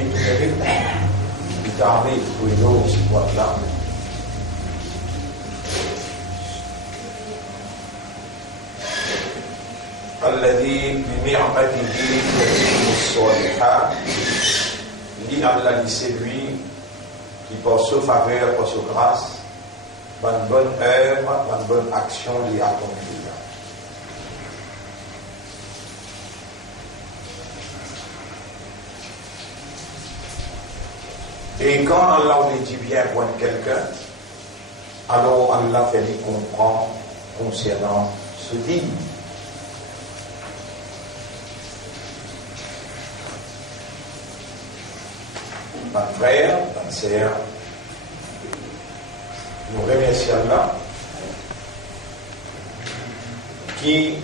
qui est tout arrivé pour les autres, voilà. الذي بنعمته يتم الصالحات dit Allah dit c'est lui qui par sa faveur, par sa grâce, par une bonne œuvre, par une bonne action lui accomplit. Et quand Allah lui dit bien pour quelqu'un, alors Allah fait lui comprendre concernant ce dit. Mon frère, ma sœur, nous remercions Allah qui,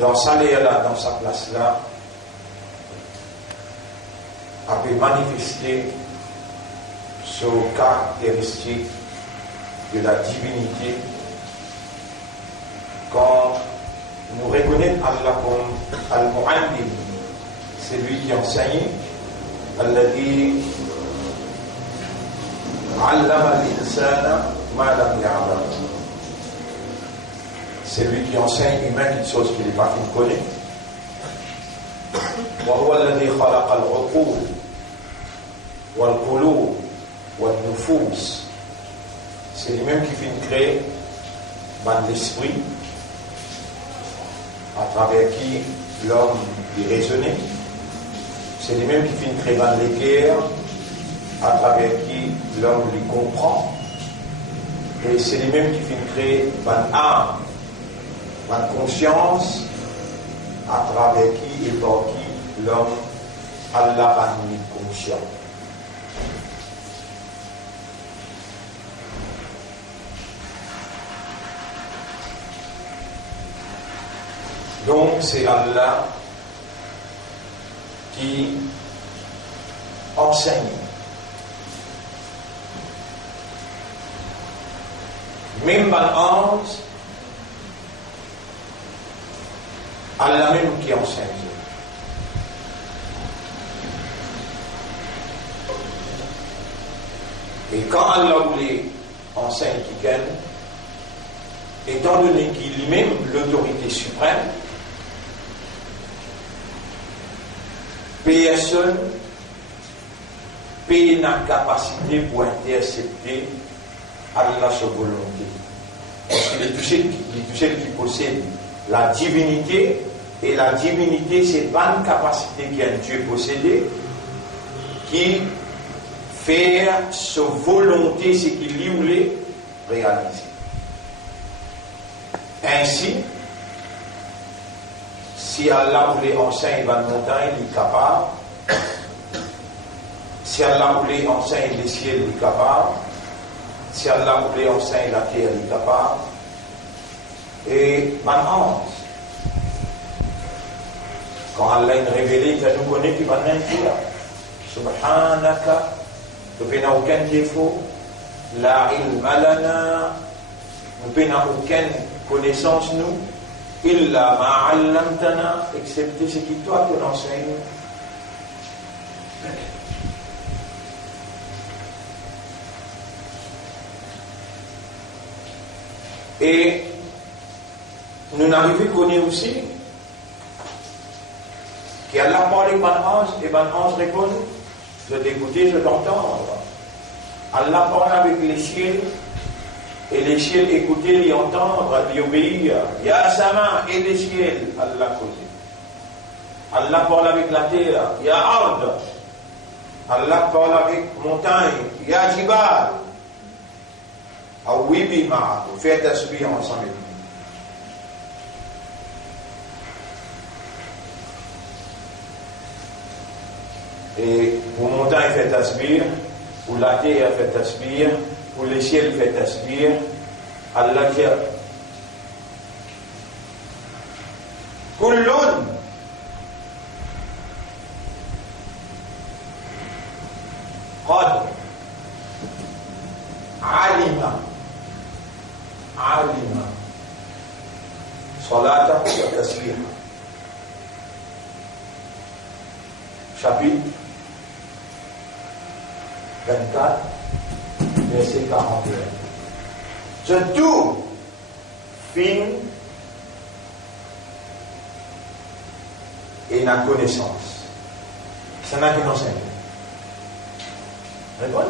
dans sa là, dans sa place là, a pu manifester ce caractéristique de la divinité quand nous reconnaissons Allah comme Al-Mu'allim, c'est lui qui enseigne, Alladhi allama al-insana ma lam ya'lam. C'est lui qui enseigne humain quelque chose qu'il n'est pas qu'il connaît. Wa huwa alladhi khalaqa al-uqul wal-qulub wal-nufus. C'est lui-même qui fait créer l'esprit à travers qui l'homme est raisonné. C'est lui-même qui fait créer les cœurs à travers qui l'homme les comprend. Et c'est lui-même qui fait créer l'âme, la conscience à travers qui et par qui l'homme Allah va nous conscient. Donc c'est Allah qui enseigne. Même dans l'ange, Allah même qui enseigne. Et quand Allah voulait enseigner quelqu'un, étant donné qu'il est même l'autorité suprême, personne n'a capacité pour intercepter Allah sa volonté. Parce qu'il est tout seul qui possède la divinité, et la divinité, c'est pas une capacité qu'un Dieu possédé, qui fait sa volonté, ce qu'il lui voulait réaliser. Ainsi, si Allah voulait enseigner la montagne, il est capable. Si Allah voulait enseigner les ciels, il est capable. Si Allah voulait enseigner la terre, il est capable. Et maintenant, quand Allah est révélé, il va nous connaître, il va nous dire Subhanaka, nous n'avons aucun défaut, la ilma lana, nous n'avons aucune connaissance, nous. Illa ma'allamtana, excepté ce qui toi te l'enseigne. Et nous n'arrivons à connaître aussi qu'Allah parle par ange et par ange répond je t'écouter, je t'entends. Allah parle avec les ciels. Et les ciels écouter, les entendre, les obéir. Ya sama et les ciels, Allah cause. Allah parle avec la terre. Ya ard. Allah parle avec montagne. Ya jibal. Awibi ma'akou. Faites asbih ensemble. Et pour montagne faites asbih, pour la terre faites asbih, pour les ciels fait tasbih, Allah dit Kullun qad alima salata wa tasbih. 24, verset 41. Je tout fin et la connaissance. Ça n'a qu'une enseigne. Répondez.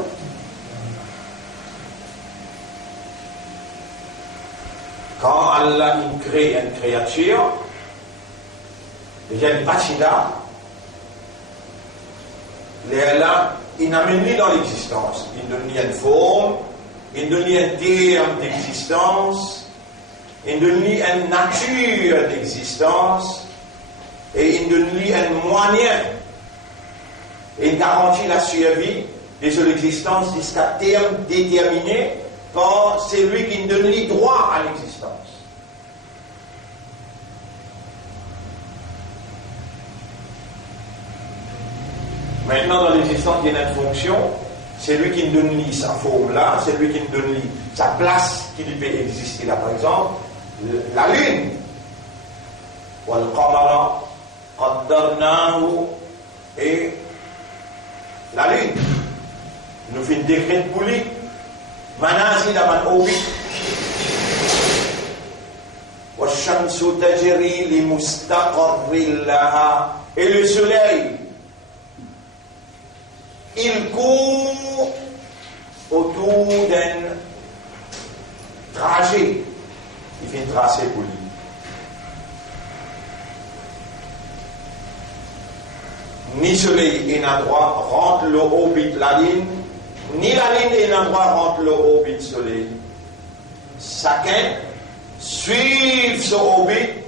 Quand Allah crée une créature, déjà une bâtida, il n'amène dans l'existence. Il donne une forme, il donne un terme d'existence, il donne une nature d'existence, et il donne un moyen. Il garantit la survie de son existence jusqu'à terme déterminé par celui qui donne le droit à l'existence. Maintenant, dans l'existence, il y a une fonction. C'est lui qui nous donne sa forme là, c'est lui qui nous donne sa place qui lui peut exister là. Par exemple, la lune. Wal-qamara qaddarnahu, et la lune. Nous faisons un décret pour lui. Manazil man orbit. Wash-shamsu tajri li mustaqarrin laha. Et le soleil, il court autour d'un trajet. Il fait un tracé pour lui. Ni soleil et n'endroit rentre l'orbite la ligne, ni la ligne et n'endroit rentre l'orbite soleil. Chacun suit son orbite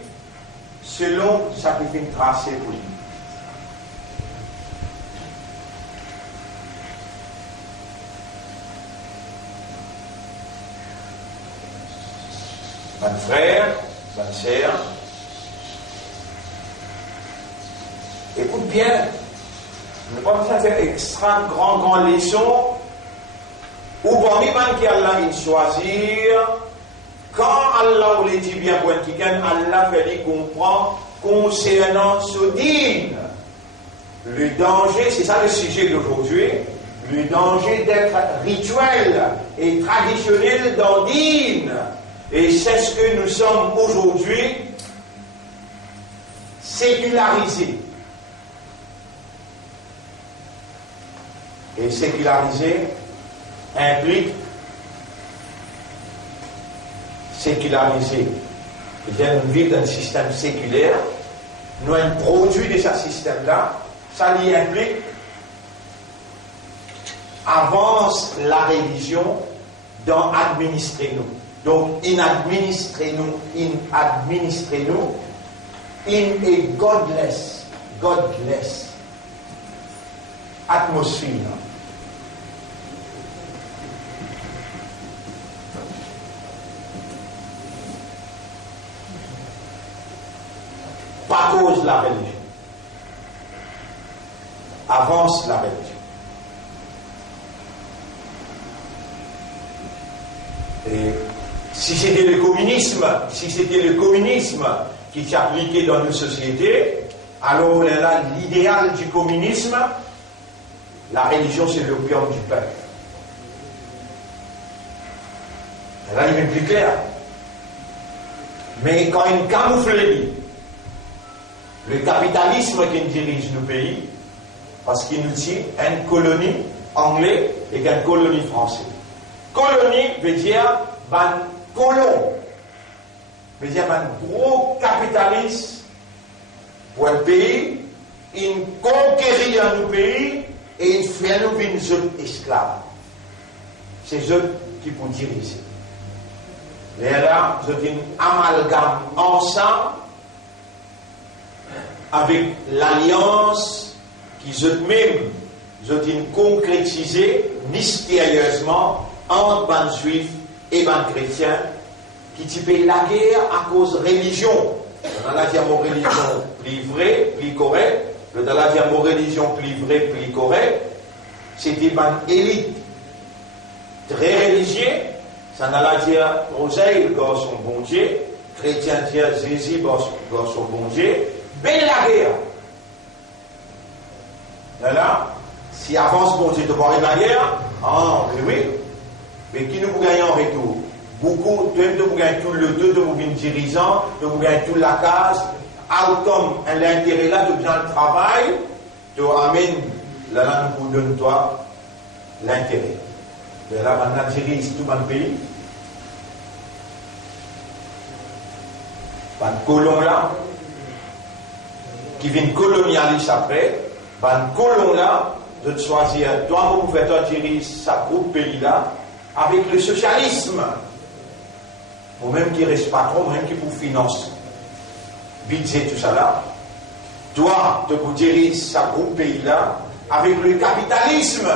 selon ce qu'il fait un tracé pour lui. Mon frère, ma sœur, écoute bien, ne pas faire extra grand leçon, ou parmi les qui Allah choisir, quand Allah les dit bien pour Allah fait comprendre concernant ce dîne. Le danger, c'est ça le sujet d'aujourd'hui, le danger d'être rituel et traditionnel dans dîne. Et c'est ce que nous sommes aujourd'hui, sécularisés. Et séculariser implique séculariser. C'est-à-dire nous vivons dans un système séculaire, nous un produit de ce système-là, ça lui implique avance la religion dans administrer nous. Donc, in administrez-nous, in a godless atmosphere. Par cause de la religion. Avance la religion. Et si c'était le communisme qui s'appliquait dans nos sociétés, alors là, l'idéal du communisme, la religion, c'est l'opium du peuple. Là, il est plus clair. Mais quand il camoufle le capitalisme qui dirige nos pays, parce qu'il nous tient une colonie anglaise et une colonie française. Colonie veut dire colon, veut dire un gros capitaliste pour un pays, il conquérit un pays et il fait nous une esclaves. C'est eux qui pour diriger. Et là, vous avez un amalgame ensemble avec l'alliance qu'ils eux-mêmes ont concrétisée mystérieusement entre les juifs et les chrétiens qui typaient la guerre à cause de religion. Dans la religion plus vraie, plus correcte, dans la religion plus vraie, plus correcte, c'était une élite très religieuse. Ça n'a pas dire Rosaï, son bon Dieu, chrétien dire Jésus, son bon Dieu, belle la guerre. Là, Si avance, bon, c'est de voir la guerre, ah, mais oui. Mais qui nous gagne en retour? Beaucoup, de vous gagnez tout le deux, de vous gagnez dirigeant, de vous gagnez toute la case, outcome, l'intérêt là, de bien le travail, de amène, là, là, nous donne toi l'intérêt. Mais là, on dirige tout le pays. Pas de colon là, qui viennent colonialiser après, pas de colon là, de choisir, toi, vous faites diriger sa groupe pays là, avec le socialisme. Ou même qui reste patron, même qui vous finance, budget, tout ça là, toi, de vous diriger sa groupe pays là, avec le capitalisme.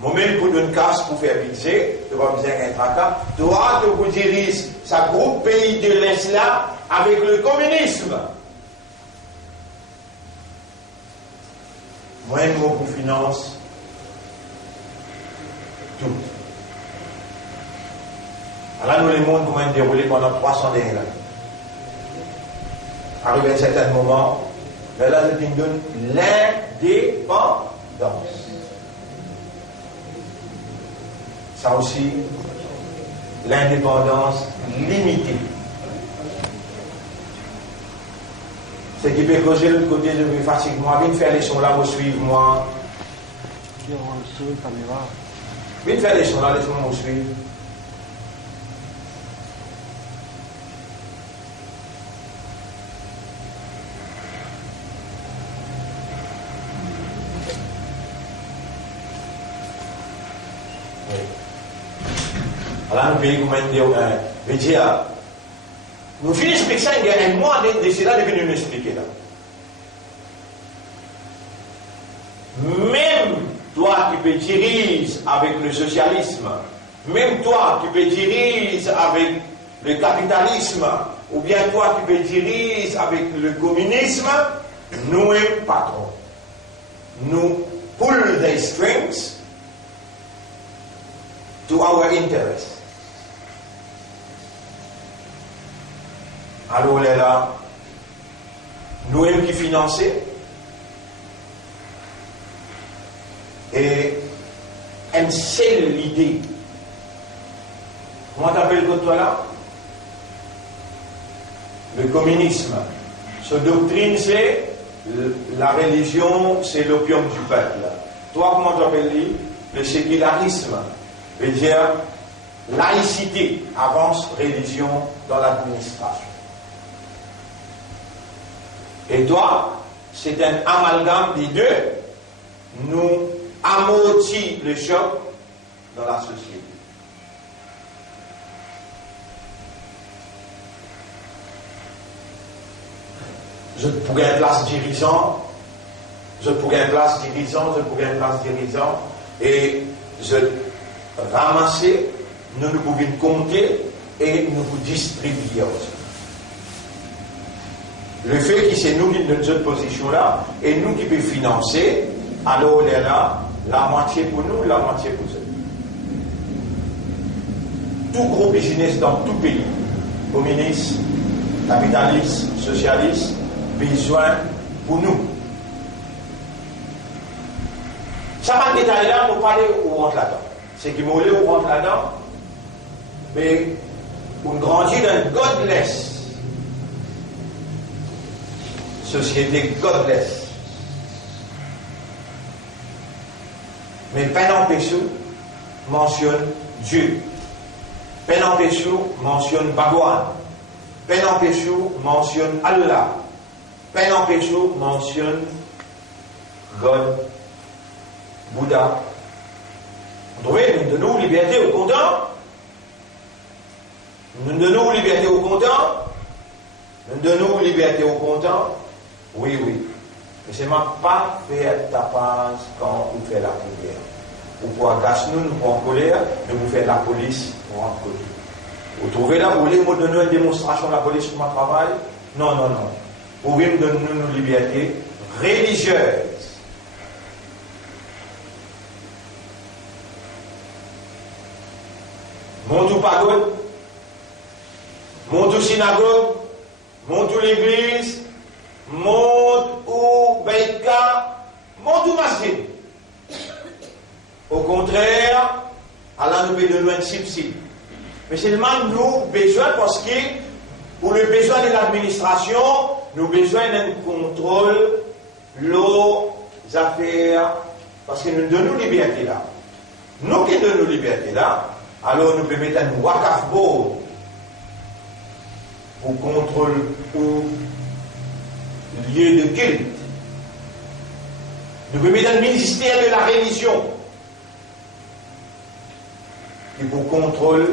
Moi-même, pour une casse, pour faire budget, de pas besoin d'un tracas, toi, de vous diriger sa groupe pays de l'Est là, avec le communisme. Moi-même, moi, vous finance tout. Alors, nous, les mondes, comment déroulé pendant 300 années là. Arrivé à un certain moment, mais là, je te donne l'indépendance. Ça aussi, l'indépendance limitée. Ce qui peut causer de l'autre côté, je me fatigue. Moi, viens faire les sons là, vous suivez moi. Viens faire les sons là, laisse-moi vous suivre. Alors, nous payons comment dire, nous finissons avec ça, il y a un mois de cela de venir nous expliquer là. Même toi qui peux diriger avec le socialisme, même toi qui peux diriger avec le capitalisme, ou bien toi qui peux diriger avec le communisme, nous sommes patrons. Nous pull the strings to our interest. Alors là, nous-mêmes qui finançons, et une seule idée. Comment t'appelles que toi là? Le communisme. Sa doctrine, c'est la religion, c'est l'opium du peuple. Toi, comment t'appelles le sécularisme? Veut dire laïcité avance religion dans l'administration. Et toi, c'est un amalgame des deux. Nous amortit le choc dans la société. Je pourrais être place dirigeant, et je ramasser, nous pouvons compter et nous vous distribuer aussi. Le fait que c'est nous qui sommes dans cette position-là, et nous qui pouvons financer, alors on est là, la moitié pour nous, la moitié pour eux. Tout gros business dans tout pays, communiste, capitaliste, socialiste, besoin pour nous. Ça va détailler là, nous parler où on rentre là-dedans. C'est qui m'ont où on rentre là-dedans, mais on grandit dans une godless société godless. Mais Penan Pessoa mentionne Dieu. Penan Pessoa mentionne Bhagwan. Penan Pessoa mentionne Allah. Penan Pessoa mentionne God, Bouddha. Vous trouvez, nous donnons liberté au content. Nous donnons liberté au content. Nous donnons liberté au content. Oui, oui. Mais c'est pas faire tapage quand vous faites la prière. Vous pouvez gâcher nous pouvons en colère, mais vous faites la police pour en côté. Vous trouvez là, vous voulez me donner une démonstration de la police pour mon travail? Non, non, non. Vous voulez me donner une liberté religieuse. Monte pagode, monte synagogue, monte l'église, monte ou Beïka, monte ou masjid. Au contraire, Allah nous besoin de subside. Mais seulement nous besoin parce que pour le besoin de l'administration, nous avons besoin d'un contrôle, l'eau, les affaires, parce que nous donnons liberté là. Nous qui donnons liberté là, alors nous pouvons mettre un wakaf board pour contrôler ou lieu de culte. Nous pouvons mettre un ministère de la religion qui pour contrôler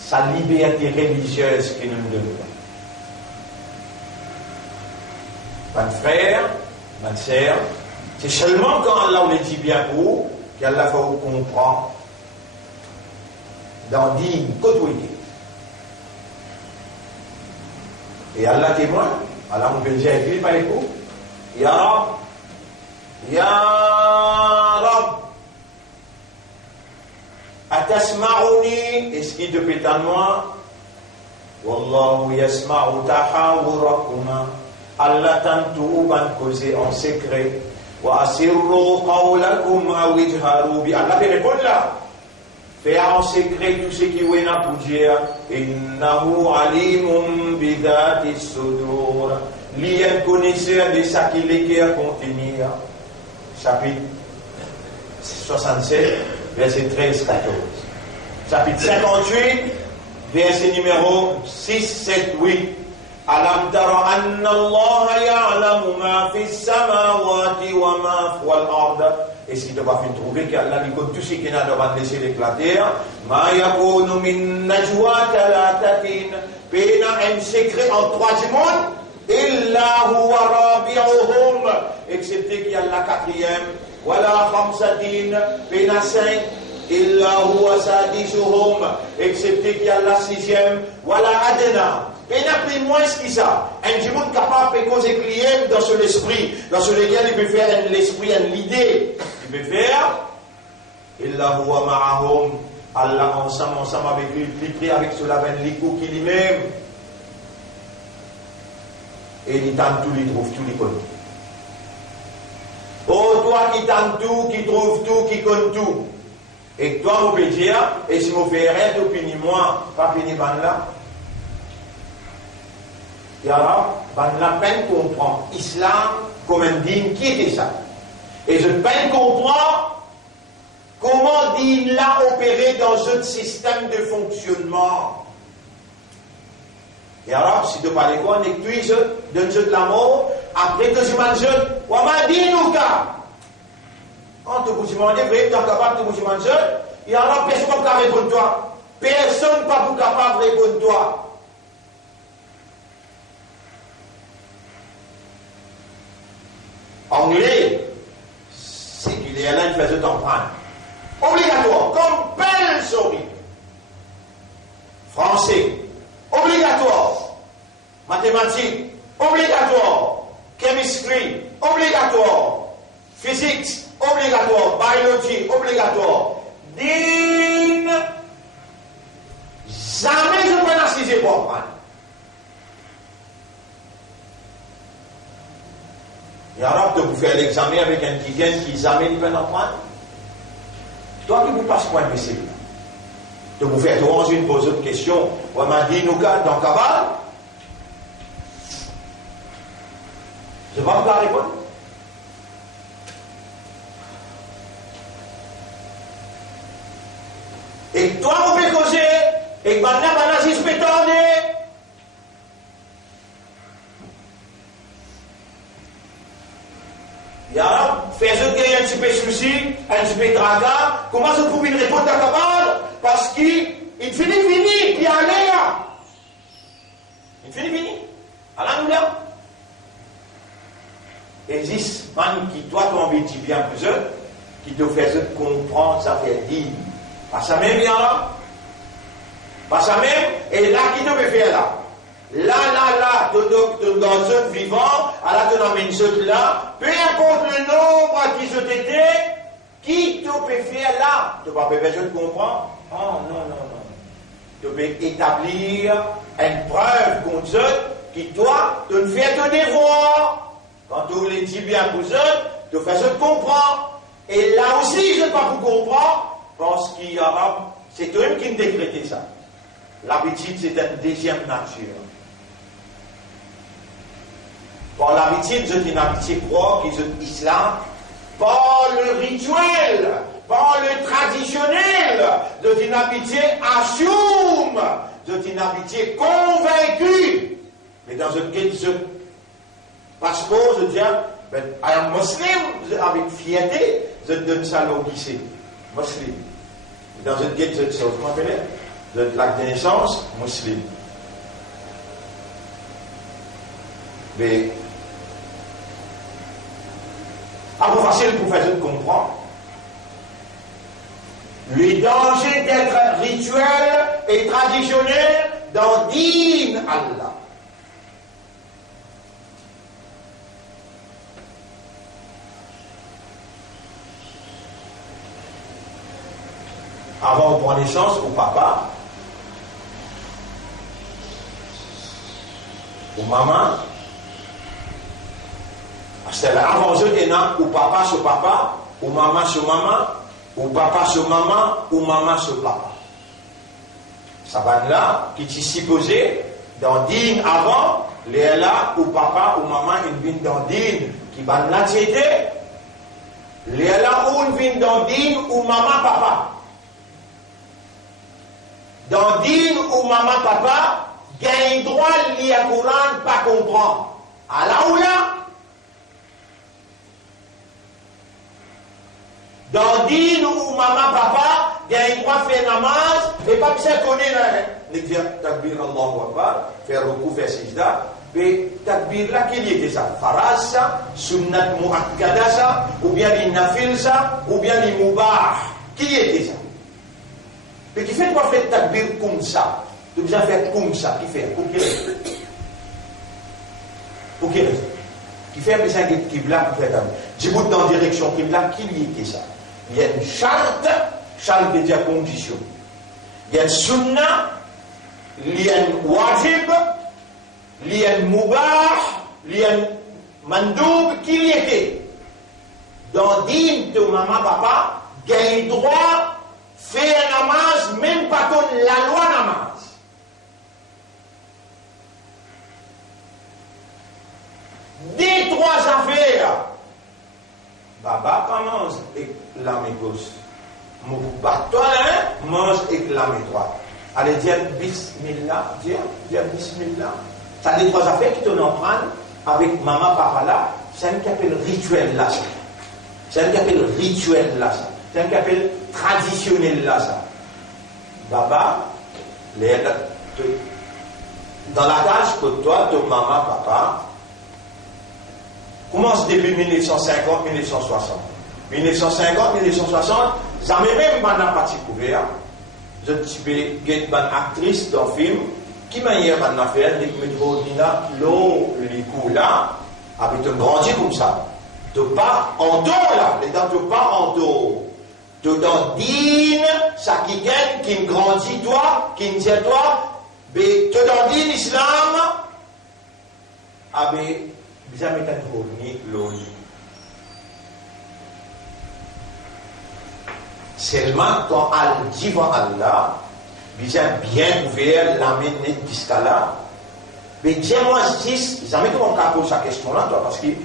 sa liberté religieuse que nous nous donnons. Mes frères, mes sœurs, c'est seulement quand Allah le dit bien pour vous qu'Allah va vous comprendre dans digne côtoyer. Et Allah témoin, Allah nous peut dire écrit par les coups, Ya Rab, Ya Rab, Atasma'uni, est-ce qu'il te plaît à moi? Wallahu yasma'u tahawurakuma. Allah tantou ban causer en secret. Wa asirru qawlakum aw ijharu bi. Allah peut répondre là. Faire en secret tout ce qui est là pour dire Innahu alimun bi dhati sudur. Lui est connaisseur de ce qui les cœurs contenir. Chapitre 67. Verset 13-14. Chapitre 58, verset numéro 6, 7, 8. Alam tara anna Allah ya'lamu ma fi samawati wa ma fi al-ard. Est-ce qu'il te va faire trouver qu'Allah lui compte tout ce qu'il a devant laisser l'éclater? Ma yakunu min najwa talatatin. Pena un secret en trois du monde. Illa huwa rabi'uhum. Excepté qu'il y a la quatrième. Voilà khamsatin, pena 5, illa huwa sadisuhum, excepté qu'il y a la sixième, voilà adena, pena plus moins que ça. Un du monde capable de causer client dans son esprit, dans ce lequel il peut faire l'esprit, l'idée. Il peut faire, illa huwa ma'ahum, Allah ensemble avec lui, il avec cela, avec l'écho qu'il lui-même. Et il tente tout, il trouve tout, il connaît. Oh, toi qui tente tout, qui trouve tout, qui connaît tout. Et toi, vous pouvez dire, et si vous faites rien, vous punissez moi, pas punir ban là. Et alors, ban la peine comprend Islam comme un digne qui était ça. Et je peine comprendre comment digne l'a opéré dans un système de fonctionnement. Et alors, si tu parles quoi, on est cuise d'un jeu de la mort, après que tu manges, on m'a dit nous cas. Quand tu vous demandes, tu es capable de vous manger, et alors personne ne peut répondre toi. Personne ne peut capable de répondre toi. Anglais, c'est qu'il est là, il fait t'emprunter. Obligatoire, comme belle souris. Français, obligatoire. Mathématiques, obligatoire. Chemistry, obligatoire. Physique, obligatoire. Biologie, obligatoire. Dîne, jamais je peux l'assiser pour apprendre. Et alors, de vous faire l'examen avec un petit gain qui jamais ne peut apprendre. Toi qui vous passes point de PC. De vous faire ranger une pose de question. On m'a dit, nous, dans Kaval. Je ne vais pas répondre. Et toi, vous pouvez causer, et maintenant, je peux t'ordonner. Et alors, fais-le qu'il y ait un petit peu de souci, un petit peu de tracas, comment je trouve une réponse à Kabbalah? Parce qu'il finit, puis allez là. Il finit. Alors, nous là. Et existe, man, qui doit tomber bien plus eux, qui te fait comprendre, ça fait dire. Pas ça même, bien là. Pas ça même, et là, qui te peut faire là? Là, dans un vivant, à la tu n'amènes ceux là, peu importe le nombre qui se t'était, qui te peut faire là? Tu vas pas besoin de comprendre? Oh, non. Tu peux établir une preuve contre eux qui, toi, te fait te devoir. Quand tu les dis bien pour eux, tu fais comprendre. Et là aussi, je ne sais pas vous comprendre, parce qu'il y a, c'est eux qui ont décrété ça. L'habitude, c'est une deuxième nature. Par l'habitude, c'est une habitude propre, qui est l'islam, par le rituel, par le traditionnel, c'est une habitude assume, c'est une habitude convaincue. Mais dans un cas de passeport, je dis, I am Muslim, avec fierté, je donne ça au lycée. Muslim. Dans un cas de comment de l'acte de naissance, musulman. Mais, un peu facile pour faire de comprendre. Le danger d'être rituel et traditionnel dans Din Allah. Avant on prend naissance au papa, au maman, c'est là avant je dis au papa sur papa, au maman sur maman, au papa sur maman, au maman sur papa. Ça va là, qui est supposé dans Din avant, les là, au papa, au maman, ils viennent dans Din, qui va là t'aider, les là où ils viennent dans Din, ou maman, papa. Dans Din ou maman papa, gagne droit de lire le Coran, pas comprendre. À la ou là, dans Din ou maman papa, gagne droit de faire namaz, et pas besoin de connaître, ne dire takbir Allahu Akbar, faire recours, faire sijda, mais takbir là, qu'il y était ça? Faraz ça, sunnat mu'akkada ça, ou bien les nafil ça, ou bien les mubah, qu'il y était ça? Mais qui fait quoi faire takbir comme ça? Tu dois faire comme ça. Qui fait? Pour qui raison? Pour qui raison? Qui fait besoin de Qibla pour faire takbir? Du bout dans la direction Qibla, qui y était ça? Il y a une charte veut dire condition. Il y a une sunna, il y a une wajib, il y a une mubah, il y a une mandoub, qui y était? Dans Din de maman, papa, il y a un droit. Faire namaz, même pas comme la loi namaz. Des trois affaires. Baba commence avec la main gauche. Mon bâton mange avec la main droite. Allez dire bismillah, dire bismillah. Ça les trois affaires qui te en prennent avec maman, papa là, c'est un qui appelle rituel là. C'est un qui appelle rituel là. C'est un qui appelle traditionnel là, ça. Baba, dans la tâche que toi, ton maman, papa, commence depuis 1950, 1960. 1950, 1960, jamais même pas n'a pas couvert. Je suis une actrice d'un film qui m'a dit une affaire, les métrodina, l'eau, les coups là, avec un grandi comme ça. De pas en dos là, les dents de pas en dos. Tu t'en dînes, ça qui gagne, qui grandit toi, qui me dit toi, mais tu t'en dînes l'islam, avec bien mettre l'eau. Seulement quand elle dit devant Allah, bien ouvert la main nette jusqu'à là, mais dis-moi juste, jamais tu m'as posé cette question-là, toi, parce que tu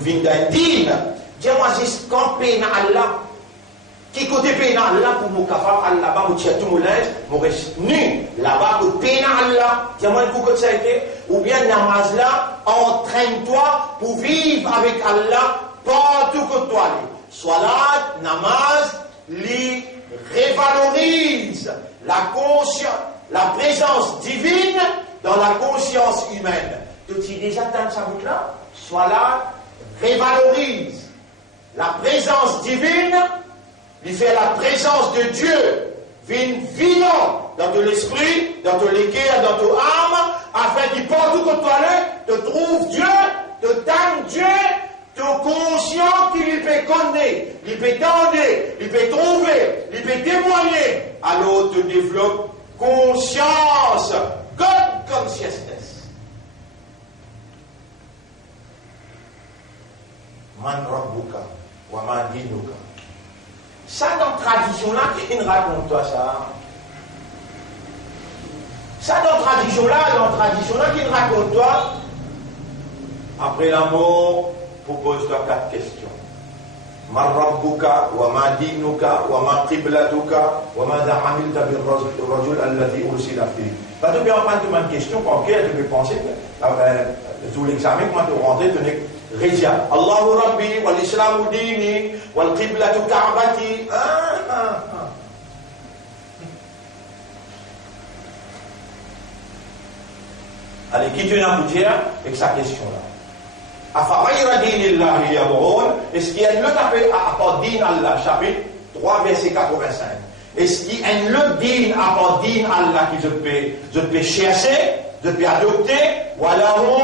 viens d'un dîne, dis-moi juste quand peine Allah. Qui côté pénal Allah pour mon capable Allah bas mon tchèque tout mon linge mon reste nu là-bas pour pénal Allah dis-moi pour que ça a été ou bien namaz là entraîne-toi pour vivre avec Allah partout que toi salat namaz li révalorise la conscience la présence divine dans la conscience humaine tu déjà atteint sa boucle là salat révalorise la présence divine. Il fait la présence de Dieu, vivant dans ton esprit, dans ton l'équerre, dans ton âme, afin qu'il partout que toi te trouve Dieu, te t'aime Dieu, te conscient qu'il peut connaître, il peut tendre, il peut trouver, il peut témoigner. Alors tu développes conscience, God consciousness. Man rabbuka wa man dinuka. Ça, dans la tradition-là, qui ne raconte toi ça? Ça, dans la tradition-là, qui ne raconte toi? Après la mort, propose-toi 4 questions. Ma rabbuka, wa ma dinuka, wa ma qiblatuka, wa ma amilta bil rajul alladhi ursila fihi. Bah, tu peux en prendre une question concrète, tu peux penser que tout l'examen, quand tu rentres, tu n'es Régia. Allahu Rabbi, wal Islamu dini, wal qiblatu ka'bati. Allez, qui tu n'as pour dire avec sa question-là? Est-ce qu'il y a un autre appel à part din Allah, chapitre 3, verset 85? Est-ce qu'il y a un autre din à part din Allah qui je peux chercher, je peux adopter? Walahu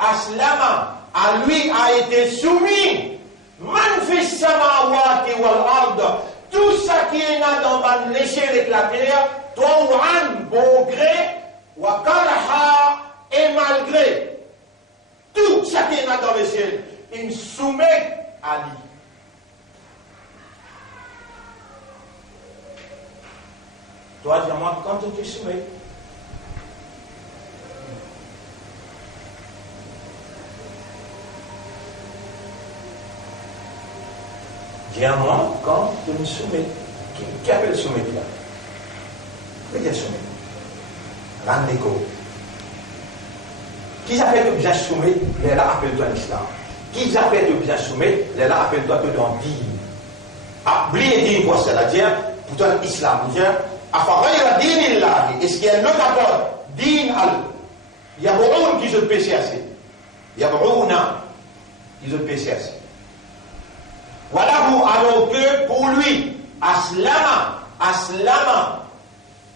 aslama, à lui a été soumis. Man fi samawati wal ard, tout ça qui est là dans l'échelle et la terre, taw'an, bon gré, wa karha, et malgré. Tout ce qui est là dans le ciel, il soumet à lui. Toi, dis-moi, quand tu te soumets, dis-moi, quand tu me soumets, qui appelle soumettre là? Qui est soumettre? Rendez-vous. Qui s'appelle que bien soumettre, les là appelle-toi l'islam. Qui s'appelle que bien soumettre, les là appelle-toi que dans din. Ah, oubliez din quoi, c'est-à-dire, pour toi l'islam, dire, afaghayra dinillahi, est-ce qu'il y a un autre apport? Din al. Yab'oun qui se PCAC. Yab'ouna qui se PCAC. Voilà vous, alors que pour lui, Aslama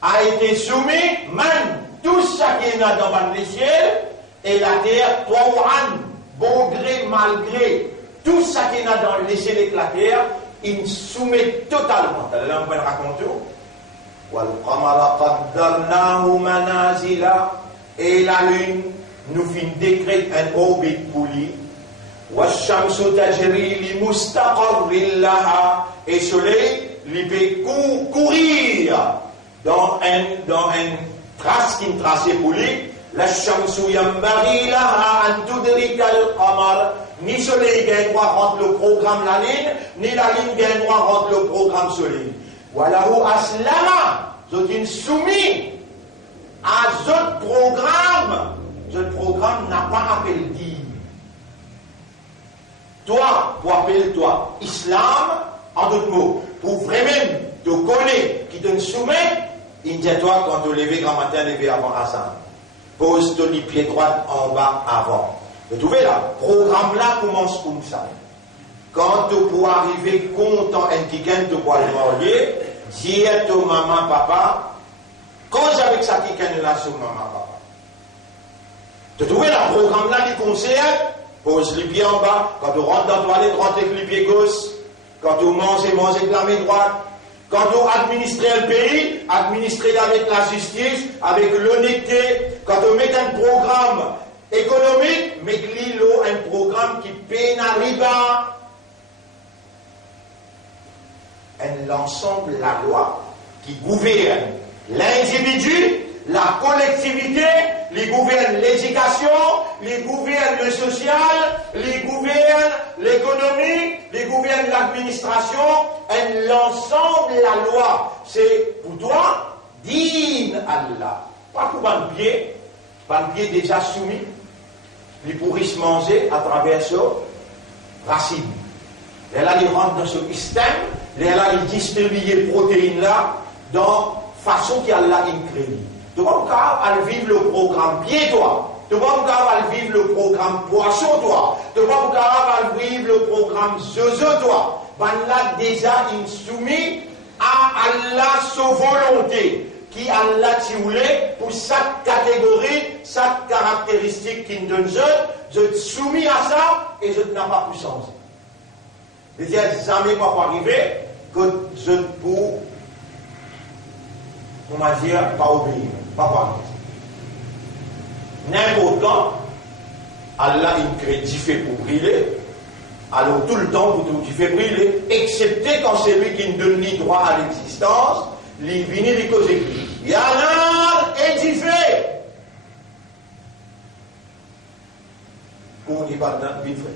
a été soumis, man, tout ça qui est dans le ciel, et la terre, Taw'an, bon gré, malgré, tout ça qui est dans le ciel et la terre, il soumet totalement. Là, on peut le raconter. Et la lune, nous fit décret un orbite pour lui. Et soleil, il peut courir dans une trace qui est tracée pour lui. La shamsu yambari laha an tudrika al-qamar. Ni soleil gagne droit rentre le programme la lune, ni la lune gagne droit rentre le programme soleil. Walahu aslama, c'est soumis à ce programme. Ce programme n'a pas appelé dit. Toi, pour appeler toi islam, en d'autres mots, pour vraiment te connaître, qui te soumet, il dit à toi quand tu lever grand matin, lever avant Hassan. Pose ton pied droit en bas avant. Vous trouvez là, le programme là commence comme ça. Quand tu pourras arriver content et qui gagne, tu pourras le marier, dis à ton maman, papa, cause avec ça qui gagne là sur maman, papa. Tu trouvez là, le programme là, il conseille, pose les pieds en bas. Quand tu rentres dans la toilette, rentre avec les pieds gauche. Quand tu manges avec la main droite. Quand tu administres le pays, administrer avec la justice, avec l'honnêteté. Quand tu mets un programme économique, mets-lui un programme qui peine à riba. L'ensemble, la loi, qui gouverne l'individu, la collectivité, les gouverne l'éducation, les gouverne le social, les gouverne l'économie, les gouverne l'administration, et l'ensemble, la loi. C'est pour toi, din Allah. Pas pour un pied déjà soumis, ils pourraient se manger à travers ce racine. Et là, ils rentrent dans ce système, et là, ils distribuent les protéines là, dans façon qu'Allah crée. Tu vas pas vivre le programme pied, toi. Tu vas pas vivre le programme poisson, toi. Tu vas pas vivre le programme zozo, toi. Ben là, déjà, il soumis à Allah sa volonté. Qui Allah t'y voulait pour chaque catégorie, chaque caractéristique qu'il donne, je te soumis à ça et je n'ai pas puissance. Je ne dis jamais pas arriver que je ne peux, comment dire, pas obéir. Pas n'importe quand, Allah il crée fait pour briller, Alors tout le temps, vous qui fait brûler, excepté quand c'est lui qui nous donne les droits à l'existence, les vignes les causes écrites. Il y a l'art édifié. Pour n'y pas d'un vite fait.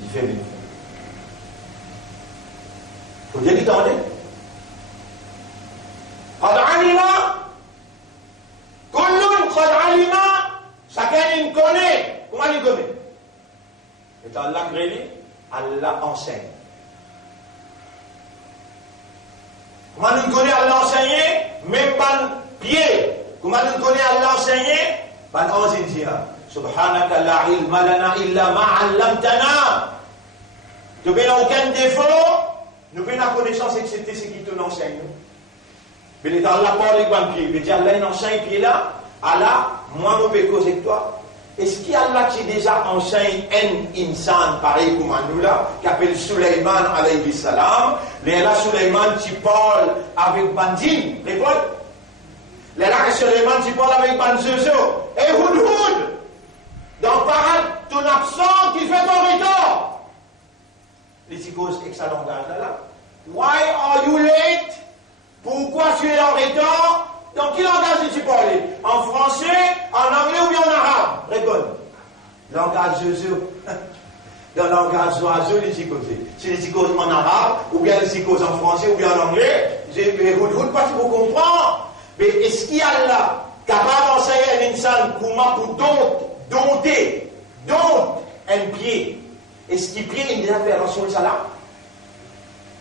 Il fait vite fait. Faut dire qu'il t'en est. قد علم كل قد علم chacun il connaît. Comment il connaît? Et Allah grêlé, Allah enseigne. Comment il connaît Allah enseigné? Même pas pied. Comment il connaît Allah enseigné? Ban anzin dia. Subhanaka la ilma lana illa ma 'allamtana. Tu n'as aucun défaut. Nous avons la connaissance excepté ce qui te enseigne. Mais l'État Allah parle avec un pied. Il dit Allah il enseigne pied là. Allah, moi je peux causer avec toi. Est-ce qu'il y a Allah qui déjà enseigne un insan pareil comme nous là, qui appelle Suleiman alayhi salam. Là Suleiman qui parle avec Bandine. Répond. Là Suleiman qui parle avec Banzozo. Et Hudhud. Dans parade, ton absent qui fait ton retour. Les psychoses excellent langage là. Why are you late? Pourquoi tu es en retard? Dans quel langage tu parles? En français, en anglais ou bien en arabe? Réponds. Langage zozo. Dans le langage oiseau, les psychoses. C'est les psychoses en arabe, ou bien les psychoses en français, ou bien en anglais. J'ai pas pour comprendre. Mais est-ce qu'il y a là, capable d'enseigner un insan comment pour dompter un pied? Est-ce qu'il prie une affaire sur le salam?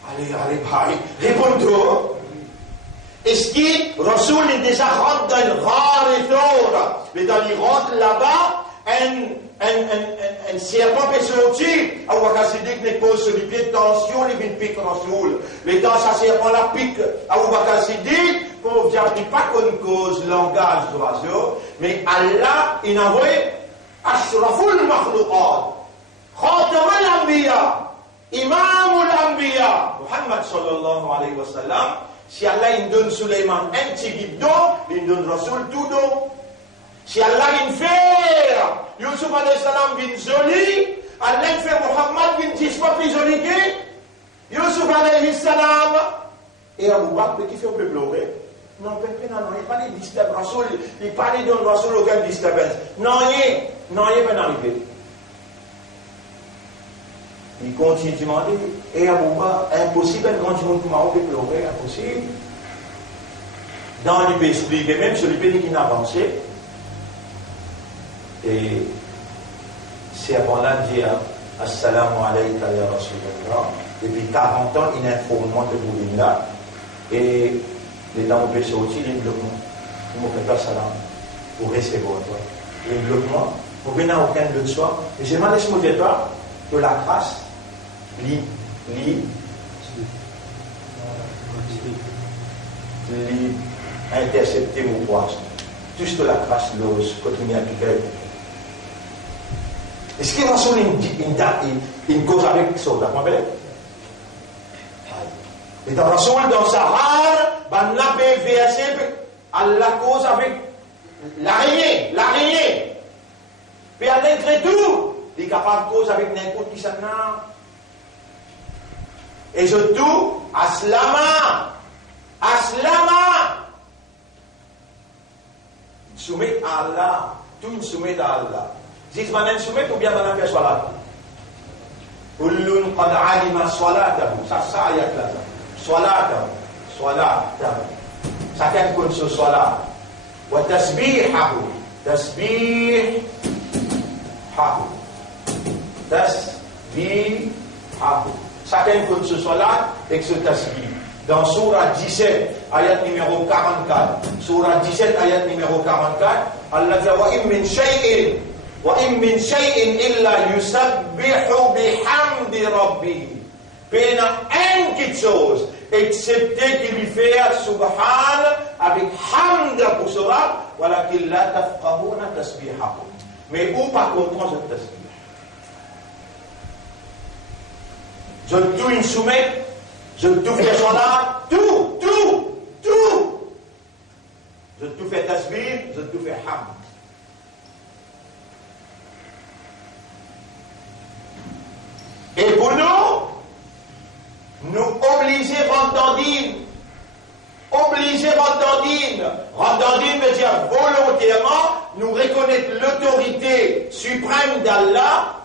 Allez, pareil. Réponds-toi. Est-ce que Rasoul est déjà rentré dans une rare étoile? Mais dans il rentre là-bas, un serpent peut sortir. Alors, quand c'est dit que les pose sur les pieds de tension, les vins piquent Rasoul. Mais dans sa serpent la pique, alors, quand c'est dit, qu'on ne dit pas qu'on cause langage d'oiseau, mais Allah, il envoie Ashraful Makhlouqat. خاتم الأنبياء إمام الأنبياء Muhammad sallallahu alayhi wa sallam. Si Allah il donne Suleiman un petit guidon, il donne Rasoul tout don. Si Allah il fait Yusuf alayhi salam bin joli, Allah il fait Muhammad bin 10 fois plus joli que Yusuf alayhi salam. Et Abu Bakr qui fait un peu pleurer. Non, il n'y a pas de disturbance. Rasoul, il n'y a pas de Rasoul aucune disturbance. Non, il n'y a pas d'arrivée. Il continue de demander, et à Bouba, impossible, quand tu montes comment on peut pleurer, impossible. Dans les pays expliqués, même sur les pays qui n'ont avancé, et c'est avant là de dire Assalamu alayka ya Rasulallah, depuis 40 ans, il informe de vous là, et les gens ont pu sortir, ils bloquent, ils ne me font pas salam, pour recevoir toi. Ils bloquent moi, pour venir à aucun de soi, et je demande ce que toi, que la grâce, intercepter mon poisson. Juste la grâce l'ose, continuer à piquer. Est-ce qu'il y a une cause avec ça? Et dans Rasoul, dans Sahara, ben la PVC, la cause avec l'araignée. Puis à l'être tout, il est capable de cause avec n'importe qui ça n'a. Et surtout, Aslama. Soumet à Allah. Tout soumet à Allah. Si tu m'en soumet ou bien m'en fait salat. Kullun qad alima salatahu. Ça, ayat là. Salatahu. Chacun connaît ce salat. Wa tasbihahu. Chacun connaît ce salat et ce tasbih. Dans Surah 17, ayat numéro 44. Surah 17, ayat numéro 44. Allah dit wa in min shay'in illa yusabbihu bihamdi rabbih. Il n'y a une petite chose, excepté qu'il lui fait subhan avec hamd pour cela, walakin la tafqahuna tasbihahum. Mais où par contre ce tasbih? Je tout une soumet, je tout fais salat, tout. Je tout fais tasbih, je tout fais hamd. dîne. Rentre dans le dîne veut dire volontairement nous reconnaître l'autorité suprême d'Allah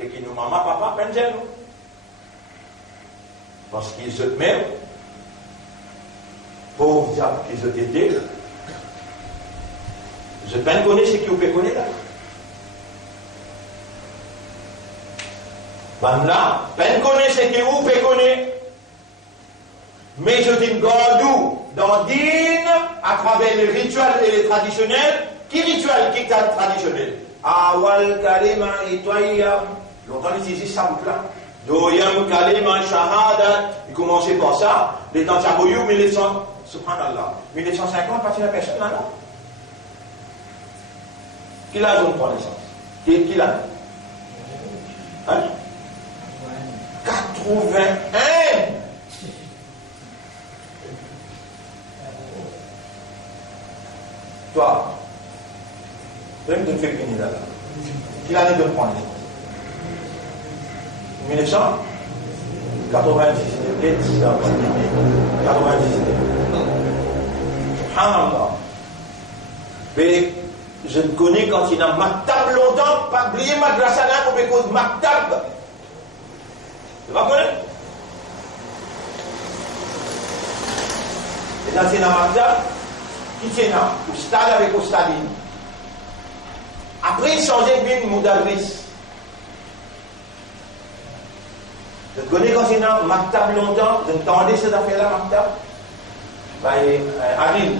et qui nous maman, papa, penjel nous. Parce qu'ils se même, pauvres diables qu'ils ont été, je peine connaître ce qui vous peut connaître là. Ben là, peine connaître ce qui vous peut connaître. Mais je dis gardou dans dîne à travers les rituels et les traditionnels. Qui rituel, qui traditionnel? Awal kalima itoyam. Longtemps ils utilisent ça là. Doyam kalima shahadat. Ils commençaient par ça. Les temps Chaboyou 1900. Subhanallah. 1950, pas de la personne là non. Qui l'a donc pour naissance? Qui l'a? Hein? 81. Toi, tu me fais venir là. Quelle année de prendre? 1999. 99. Subhanallah. Mais je ne connais quand il y a maktab longtemps, pas oublier madrasa là pour écouter maktab. Tu vas connaître? Et dans ces maktab, qui tient là, au stade avec au stadine. Après, il changeait de moudadris. Je connais quand il y a maktab longtemps, je entendais cette affaire-là, maktab. Adil,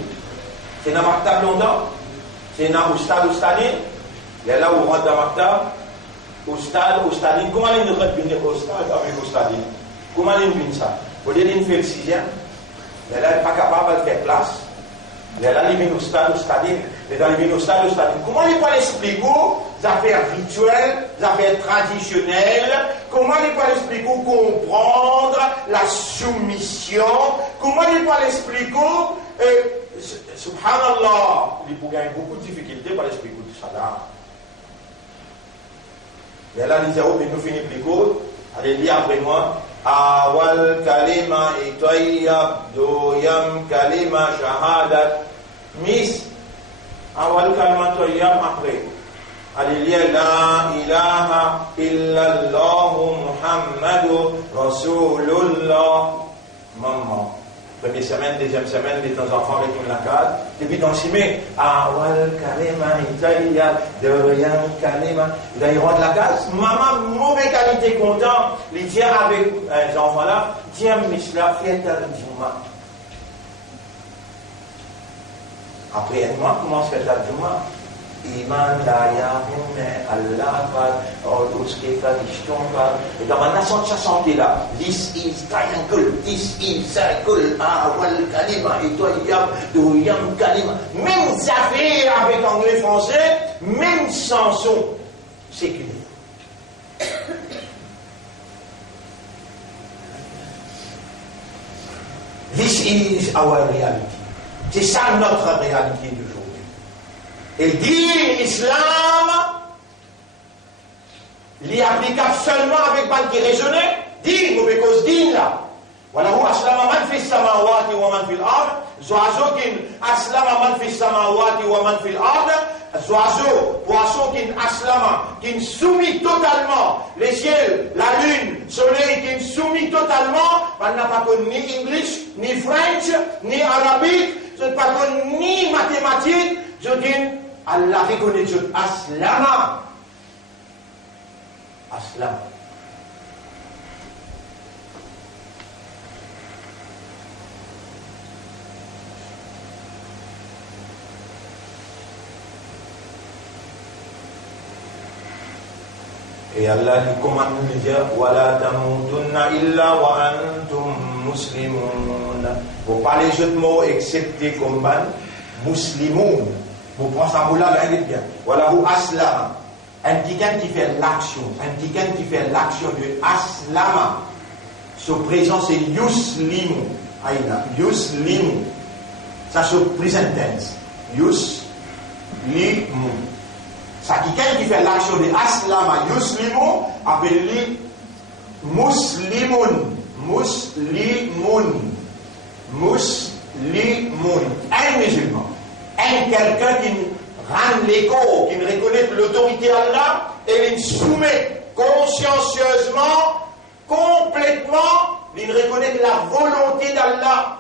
c'est dans maktab longtemps, c'est dans au stade, au stadine. Il y a là où on rentre dans maktab, au stade, au stadine. Comment il devrait venir au stade avec au stadine? Comment il vient ça? Au lieu qu'il fait le 6e, il n'est pas capable de faire place. Il est là, il vient au stade, au stadine. Il est dans au stade, au stadine. Comment il peut expliquer les affaires rituelles, les affaires traditionnelles? Comment il peut expliquer comprendre la soumission? Comment il peut expliquer, subhanallah, il peut gagner beaucoup de difficultés pour expliquer tout ça là. Il est là, il dit, oh, mais nous finissons plus court. Allez, lire après moi. Awal kalima itoyab doyam kalima shahadat. Miss, awal kalima itoyab après. Allez, lire la ilaha illallah Muhammadu Rasulullah. Maman. Première semaine, deuxième semaine, les enfants retournent la case. Depuis dans le chimé, awal kalima itaïya, doyam kalima. Ils rentrent la case. Maman, mauvaise qualité content. Les tiens avec les enfants là, tiens, Misla, faites un djuma. Après un mois, comment se fait la djuma? Iman daya Allah et dans ma nation de santé là, this is triangle, this is circle, awal kalima et toi yam kalima. Même ça fait avec anglais français, même chanson séculaire. This is our reality. C'est ça notre réalité d'aujourd'hui. Et dit l'islam, il est applicable seulement avec man qui raisonnait. Dit, nous cause din là. Voilà où aslama man fi samawati wa man fil ard. Zoazo kin aslama man fi samawati wa man fil ard. Zoazo, poisson kin aslama, kin soumis totalement les ciels, la lune, soleil, kin soumis totalement. On n'a pas connu ni English, ni French, ni arabique. Je ne pas connu ni mathématiques. Je dis, Allah reconnaît Dieu. Aslama. Aslam. Et Allah dit comment nous dire wala tamutunna illa wa antum muslimun. Pour pas les jeux de mots excepté comme ban muslimoun. Vous prenez ça là, là, il est bien. Voilà où aslama. Un tigan qui fait l'action. Un tigan qui fait l'action de aslama. Ce présent c'est yuslimu. Aïna. Yuslimu. Ça se présente tense. Yuslimu. Ça qui fait l'action de aslama yuslimu appelé muslimun. Muslimun. Muslimun. Un musulman. gagne quelqu'un qui rend l'écho, qui reconnaît l'autorité d'Allah et il soumet consciencieusement, complètement, il reconnaît la volonté d'Allah.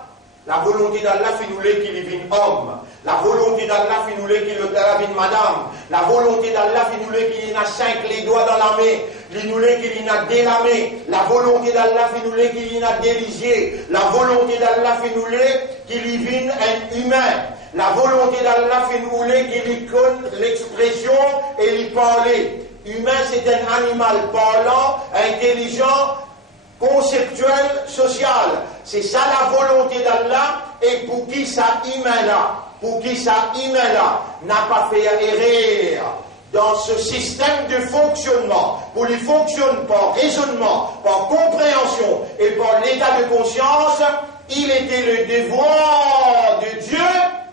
La volonté d'Allah fait nous qu'il est homme. La volonté d'Allah fait nous qu'il est madame. La volonté d'Allah fait nous qu'il a 5 les doigts dans la main. Il nous qu'il a des la main. La volonté d'Allah fait nous qu'il a des lisiers. La volonté d'Allah fait nous qu'il est un humain. La volonté d'Allah fait nous qu'il connaît l'expression et il parler. Humain, c'est un animal parlant, intelligent, conceptuel, social. C'est ça la volonté d'Allah. Et pour qui ça humain-là, n'a pas fait erreur dans ce système de fonctionnement, pour il fonctionne par raisonnement, par compréhension et par l'état de conscience, il était le devoir de Dieu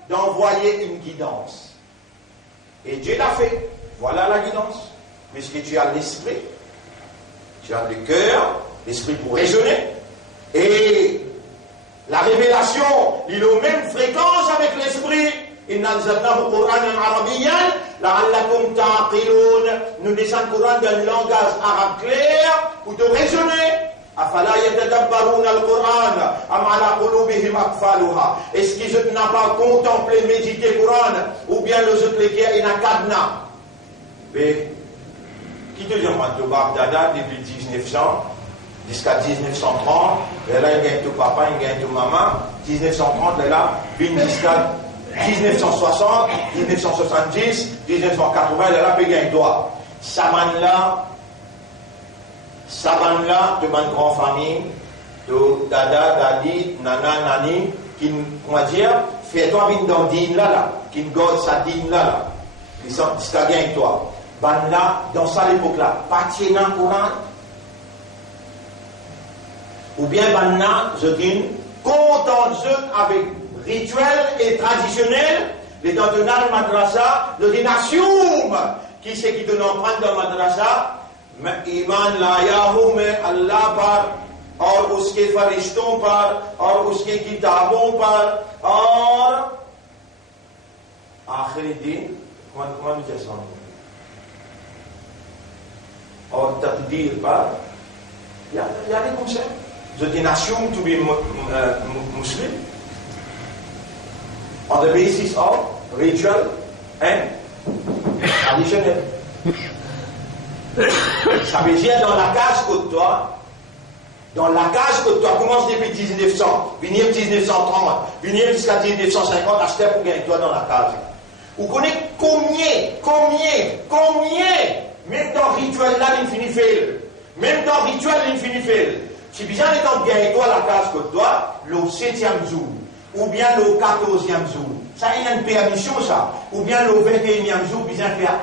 d'envoyer une guidance. Et Dieu l'a fait. Voilà la guidance. Puisque tu as l'esprit, tu as le cœur, l'esprit pour raisonner, et la révélation, il est aux mêmes fréquences avec l'esprit. Nous descendons le Coran d'un langage arabe clair pour te raisonner. Est-ce qu'ils n'ont pas contemplé, médité le Coran, ou bien les autres lesquels ils n'ont cadenas? Mais qui te dit moi, tu Bagdad depuis 1900 jusqu'à 1930, et là il gagne ton papa, il gagne ton maman, 1930, et là, jusqu'à 1960, 1970, 1980, et là, il gagne toi. Saban-là, de ma grande famille, de dada, dadi, nana, nani, qui, on va dire, fais-toi vite dans dîne là, qui gosse sa dîne là, qui gagne toi. Ben là, dans ça l'époque-là, pas tirer dans le Coran, ou bien maintenant, je dis, content avec rituel et traditionnel, les dans le madrasa, je dis, assume qui c'est qui donne empreinte dans le madrasa, mais iman la yahoum Allah par, or uske farishton par, or uske kitabon par, or akhir din, comment nous disons ça? Or taqdir par, il y a des concepts. Je dis nation to be Muslim on the basis of ritual and traditionnel. Ça veut dire dans la case côte-toi, commence depuis 1900, venir 1930, venir jusqu'à 1950, acheter pour gagner toi dans la case. Vous connaissez combien, même dans le rituel là, l'infini fait. Même dans le rituel, l'infini fait. Si bien étant bien toi la case que toi, le 7e jour, ou bien le 14e jour, ça il y a une permission ça, ou bien le 21e jour, bien faire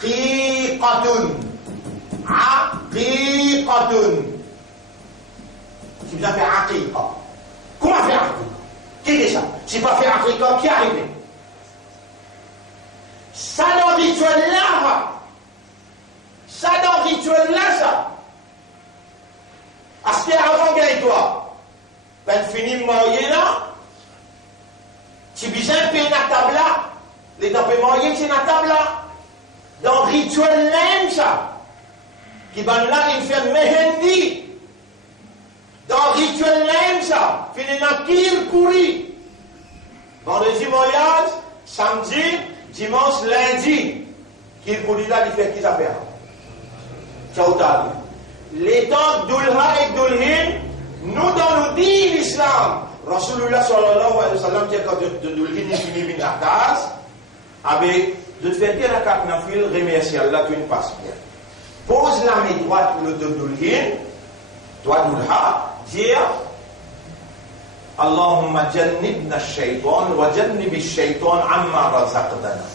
aqiqatun. Si bien faire aqiqa. Comment faire aqiqa? Qui dit ça? Si pas faire aqiqa, qui arrive? Ça dans le rituel là, ça. Parce qu'avant gagne-toi, ben fini marié là, tu besoin de payer la table là, les temps mariés, c'est la table là. Dans le rituel même ça, qui ben là, il fait mehendi. Dans le rituel même ça, fini dans kir kouri. Vendredi mariage, samedi, dimanche, lundi, kir kouri là, il fait qui ça fait? Ciao table. Les temps d'Ulha et d'Ulhin, nous dans le dit l'islam, Rasulullah sallallahu alayhi wa sallam, quand d'Ulhin est fini la case, avec de te faire dire la carte nafil, remercier Allah, tu ne passes bien. Pose la main droite pour le dos d'Ulhin, droit d'Ulha, dire Allahumma jannibna shaytan wa jannibi shaytan amma razaqtana.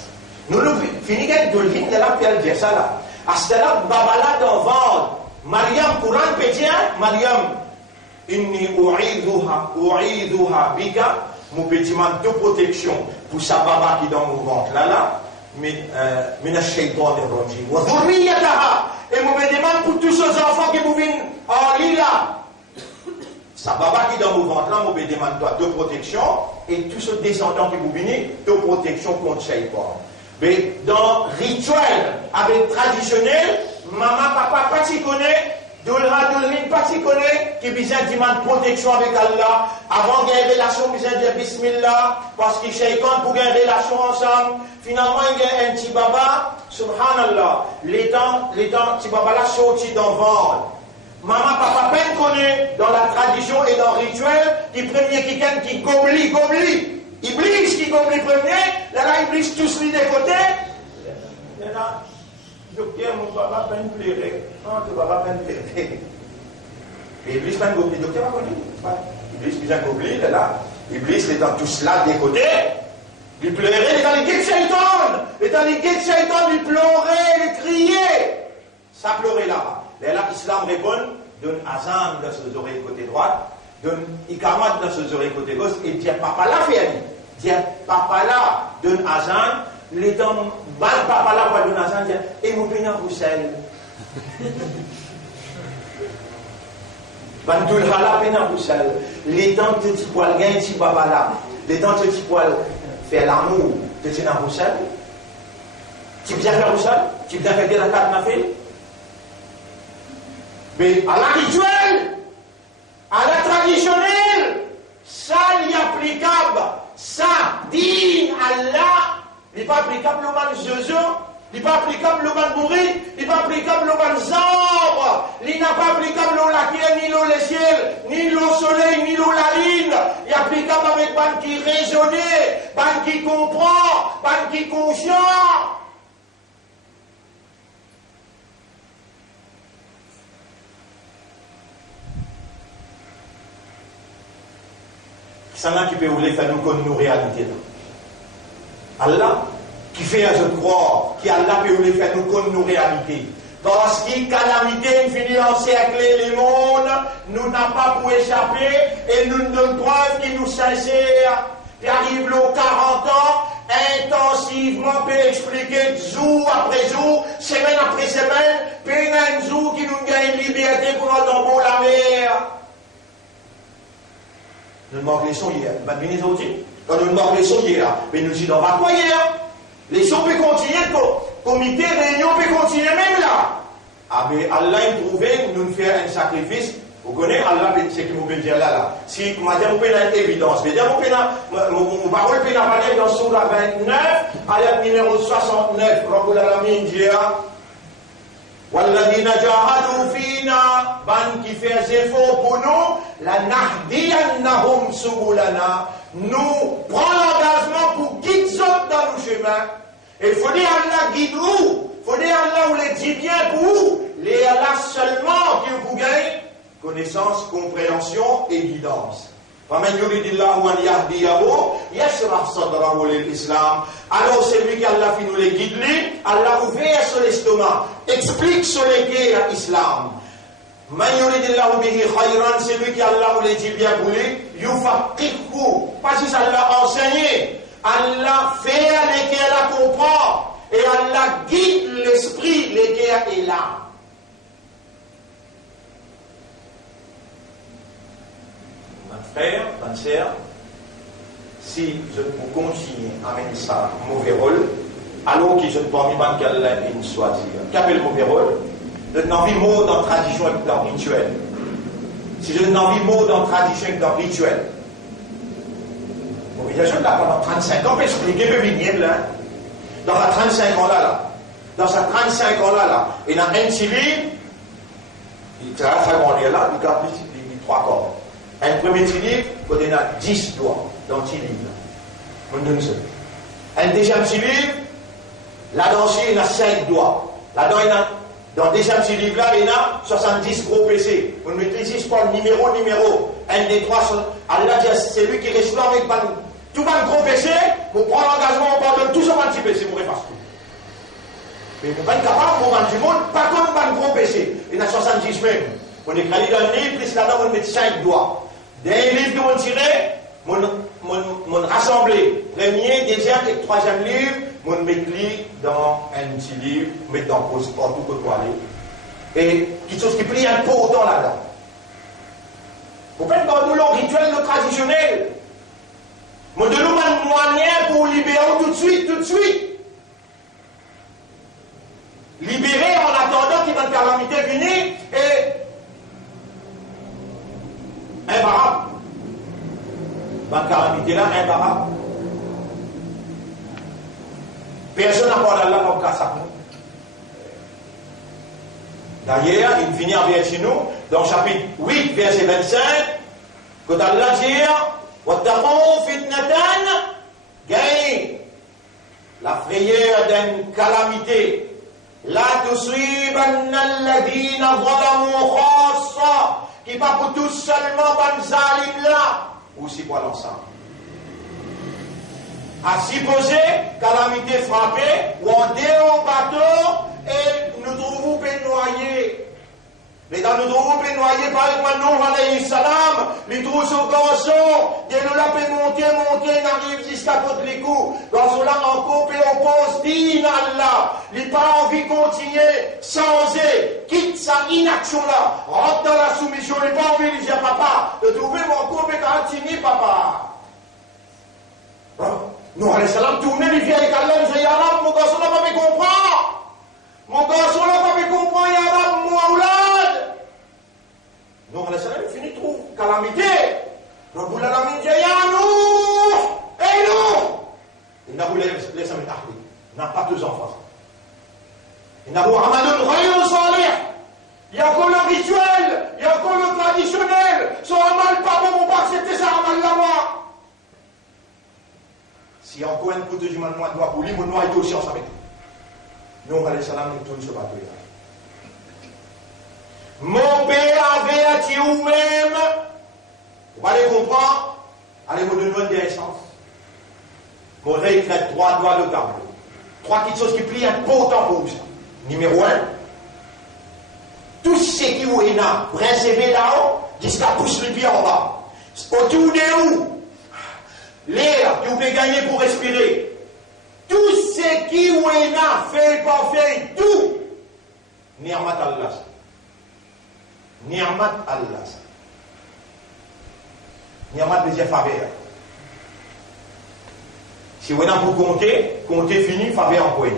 Nous finissons avec d'Ulhin, de la pierre dire ça là. À ce là, babala dans ventre. Mariam, Coran pétien, Mariam, inni u'idhuha bika, mon petit man de protection pour sa baba qui est dans mon ventre là, mais shaytan rajim. Wa dhurriyataha, et mon demande pour tous ces enfants qui viennent en lila. Sa baba qui est dans mon ventre là, mon demande toi de protection et tous ceux descendants qui vous bénissent, de protection contre Shaitan. Mais dans rituel, avec traditionnel, maman, papa, pas s'y connaît, Dolra, pas s'y connaît, qui besoin de demander protection avec Allah, avant qu'il y ait une relation, besoin de dire Bismillah, parce que Shaitan pour gagner une relation ensemble, finalement il y a un petit baba, subhanallah, les temps, petit baba là sorti dans le ventre. Maman, papa, peine connaît dans la tradition et dans le rituel, qui premier qui gobli. Iblis qui gobli premier, là, Iblis tous les des côtés. Là, docteur, mon papa, peine pleurer. Non, tu vas pas peine pleurer. Et Iblis, peine gobli. Docteur, va connaître. Iblis, bien gobli, là. Iblis, il est dans tous là des côtés. Il pleurait, il est dans les guets de Shaitan. Il est dans les guets de Shaitan, il pleurait, il criait. Ça pleurait là-bas. Et là, l'islam répond, donne azan dans ses oreilles côté droite, donne ikamat dans ses oreilles côté gauche, et dit papa là, fait dit papa là, donne azan, les temps, papa là, va donner azan, dit, et mon pénin Roussel. Bandoul hala pénin Roussel. Les temps, tu dis poil, gagne, tu papa là. Les temps, tu dis poil, faire l'amour, tu dis dans Roussel. Tu viens faire Roussel? Tu viens faire la carte, ma fille? Mais à la rituelle, à la traditionnelle, ça n'est applicable. Ça, dit Allah, il n'est pas applicable au man zozo, il n'est pas applicable au man bourri, il n'est pas applicable au man zambre, il n'est pas applicable au laquelle, ni au le ciel, ni au soleil, ni au la lune. Il est applicable avec ban qui raisonne, ban qui comprend, ban qui conscient. C'est là qui peut vous faire nous connaître nos réalités. Allah, qui fait à je croire, qui Allah peut vous faire nous connaître nos réalités. Parce que calamité finit encercler les mondes, nous n'avons pas pour échapper, et nous donne preuve qui nous sincère. Qui arrive aux 40 ans, intensivement, peut expliquer jour après jour, semaine après semaine, peine un jour qui nous gagne liberté pour nous dans la mer. Nous demandons les sons hier. Les autres, quand nous demandons les sons hier, mais nous disons, on va quoi hier? Les sons peuvent continuer, comité, réunion peut continuer même là. Ah, mais Allah a trouvé, nous faire un sacrifice. Vous connaissez Allah, c'est ce que vous pouvez dire là. Si, madame, vous pouvez une évidence. Mais vous pouvez une parole, vous pouvez dans Surah 29, ayat numéro 69, Rabbul Alamin dit, Walladina jahadu fina, ban qui fait des efforts pour nous, la nahdiyannahum subulana, nous prenons l'engagement pour guider ceux dans nos chemins. Et il faut dire Allah guide où? Il faut dire Allah où les dit bien pour où? Les Allah seulement qui vous gagne connaissance, compréhension et guidance. فَمَنْ يُرِدِ اللَّهُ أَنْ يَهْدِيَهُ يَشْرَحْ صَدْرَهُ لِلْإِسْلَامِ. Alors celui qui Allah fait nous les guide, Allah ouvert sur l'estomac, explique sur les à l'islam. Man yuridillahu bihi khayran, celui qui Allah vous les dit bien voulu, yufaqihu, pas si ça l'a enseigné, Allah fait lesquels la comprend, et Allah guide l'esprit lesquels est là. Mon frère, ma sœur, si je vous continue à mettre ça mauvais rôle, alors que je ne peux pas me dire une choisir. Qu'appelle mauvais rôle? Je n'ai envie de mots dans la tradition et dans le rituel. Si je n'ai envie de mots dans la tradition et dans le rituel, bon, je là pendant 35 ans, mais je vais expliquer là. Dans la 35 ans là, dans sa 35 ans là, et dans un petit livre, il est très grand là, il a plus de 3 corps. Un premier petit livre, il a 10 doigts dans le petit livre. On donne ça. Un deuxième petit livre, là-dedans, il a 5 doigts. Là-dedans, il a, dans le deuxième petit livre, là, il a 70 gros PC. On maîtrise pas le numéro. Un des 3, Allah dit, c'est lui qui reste avec tout le gros PC, pour prendre l'engagement, on parle de tout sur un petit PC, pour effacer tout. Mais vous n'êtes pas capable, pour vendre du monde, pas comme un gros PC. Il y a 70 même. On écrit dans le livre, puis là-dedans, on met 5 doigts. Des livres que on tirait, mon rassemblé, premier, deuxième et troisième livre, mon mettre dans un petit livre, mettre dans le poste partout que tu aller. Et quelque chose qui plie un peu autant là-dedans. Vous faites dans nous le rituel, le traditionnel. Nous donnons un moyen pour libérer tout de suite. Libérer en attendant qu'il y ait une calamité finie et imparable. Une calamité là, imparable. Personne n'a pas d'Allah comme ça. D'ailleurs, il finit en verset nous, dans le chapitre 8, verset 25, quand Allah dit وَاتَّقُوا فِتْنَةً gagne la frayeur d'une calamité. La tusibanna alladhina zalamu khassa, qui pas pour tous seulement ban zalim là, aussi pour l'ensemble. À supposer calamité frappée, ou on est au bateau et nous trouvons noyés. Mais dans nous trouvons noyés par exemple Nuh alayhi salam, les trous au garçon, et nous l'avons monté, n'arrive jusqu'à côté les coups. Garçon là encore, et oppose, dit Allah, il n'a pas envie de continuer, changer, quitte sa inaction là, rentre dans la soumission, il n'a pas envie de dire papa, de trouver mon couple et continuer papa. Nuh alayhi salam tourne, il vient avec Allah, il dit ya Rab, mon garçon là pas me comprendre. Mon garçon là pas me comprendre, ya Rab, moi oulad. Nuh alayhi salam, il finit trouve calamité. Rabbul alamin dit ya Nuh, hey Nuh. Il n'a pas laissé mettre à il n'a pas deux enfants. Il n'a pas amalun ghayru salih. Il y a encore le rituel, il y a encore le traditionnel. Son amal pas bon, on va accepter ça amal là moi. Si encore un coup de jument noir doit pour lui, mon noir est aussi en avec lui. Nuh alayhi salam, nous tourne ce bateau là. Mon père avait attiré vous-même. Vous allez comprendre. Allez vous donner une essence. Mon rêve fait trois doigts de tableau. Trois petites choses qui plient important pour vous. Numéro 1. Tout ce qui vous est là, préservé là-haut, jusqu'à pousser le pied en bas. Autour de vous, l'air que vous pouvez gagner pour respirer. Tout ce qui vous est là, fait pas fait, tout. Ni'mat Allah. Ni'mat Allah. Ni'mat veut dire faveur. Si vous avez pour compter fini, faveur en point.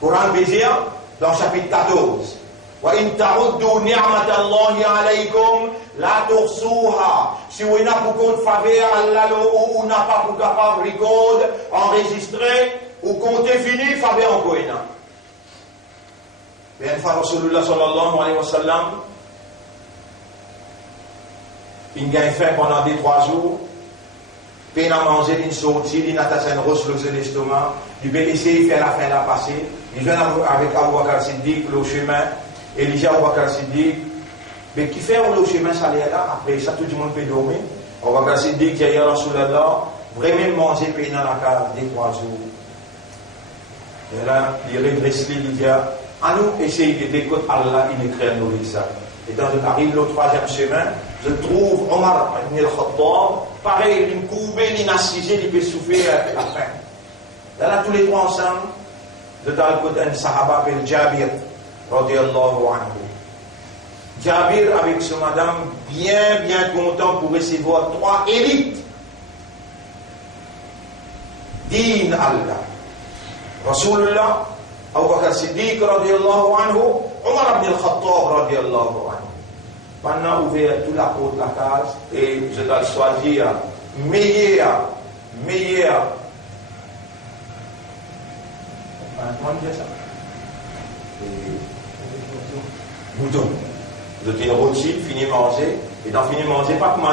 Coran veut dire, dans le chapitre 14, وَإِن تَعُدُّوا نِعْمَةَ اللَّهِ عَلَيْكُمْ لَا تُحْصُوهَا. Si vous avez pour compte faveur, Allah ou n'a pas pour capable record, enregistrer, ou compter fini, faveur en point. Bien, Rasulullah sallallahu alayhi wa sallam, il gagne faim pendant 2-3 jours. Peine à manger, il sortit, il a tassé une roche dans l'estomac. Il peut essayer de faire la fin là passer. Il vient avec Abu Bakr Siddiq, le chemin. Et il dit à Abu Bakr Siddiq, mais qui fait le chemin, ça allait là. Après ça, tout le monde peut dormir. Abu Bakr Siddiq, il y a Rasulallah, vraiment manger peine dans la case 2-3 jours. Et là, il redresse il dit, à nous essayer de décoder Allah, il écrit nos ça. Et quand j'arrive le 3e chemin, je trouve Omar ibn al-Khattab, pareil, une courbée, une assisée, il peut souffrir la faim. Là, tous les trois ensemble, de dans le côté d'un sahaba appelé Jabir, radiyallahu anhu. Jabir, avec ce madame, bien content pour recevoir 3 élites. Din Allah. Rasulullah, Abu Bakr Siddiq, radiyallahu anhu, Omar ibn al-Khattab, radiyallahu anhu. Maintenant, ouvert toute la porte de la case et je dois choisir meilleur. Comment dire ça? Mouton. Vous êtes une rôti, fini manger. Et dans fini manger, pas comme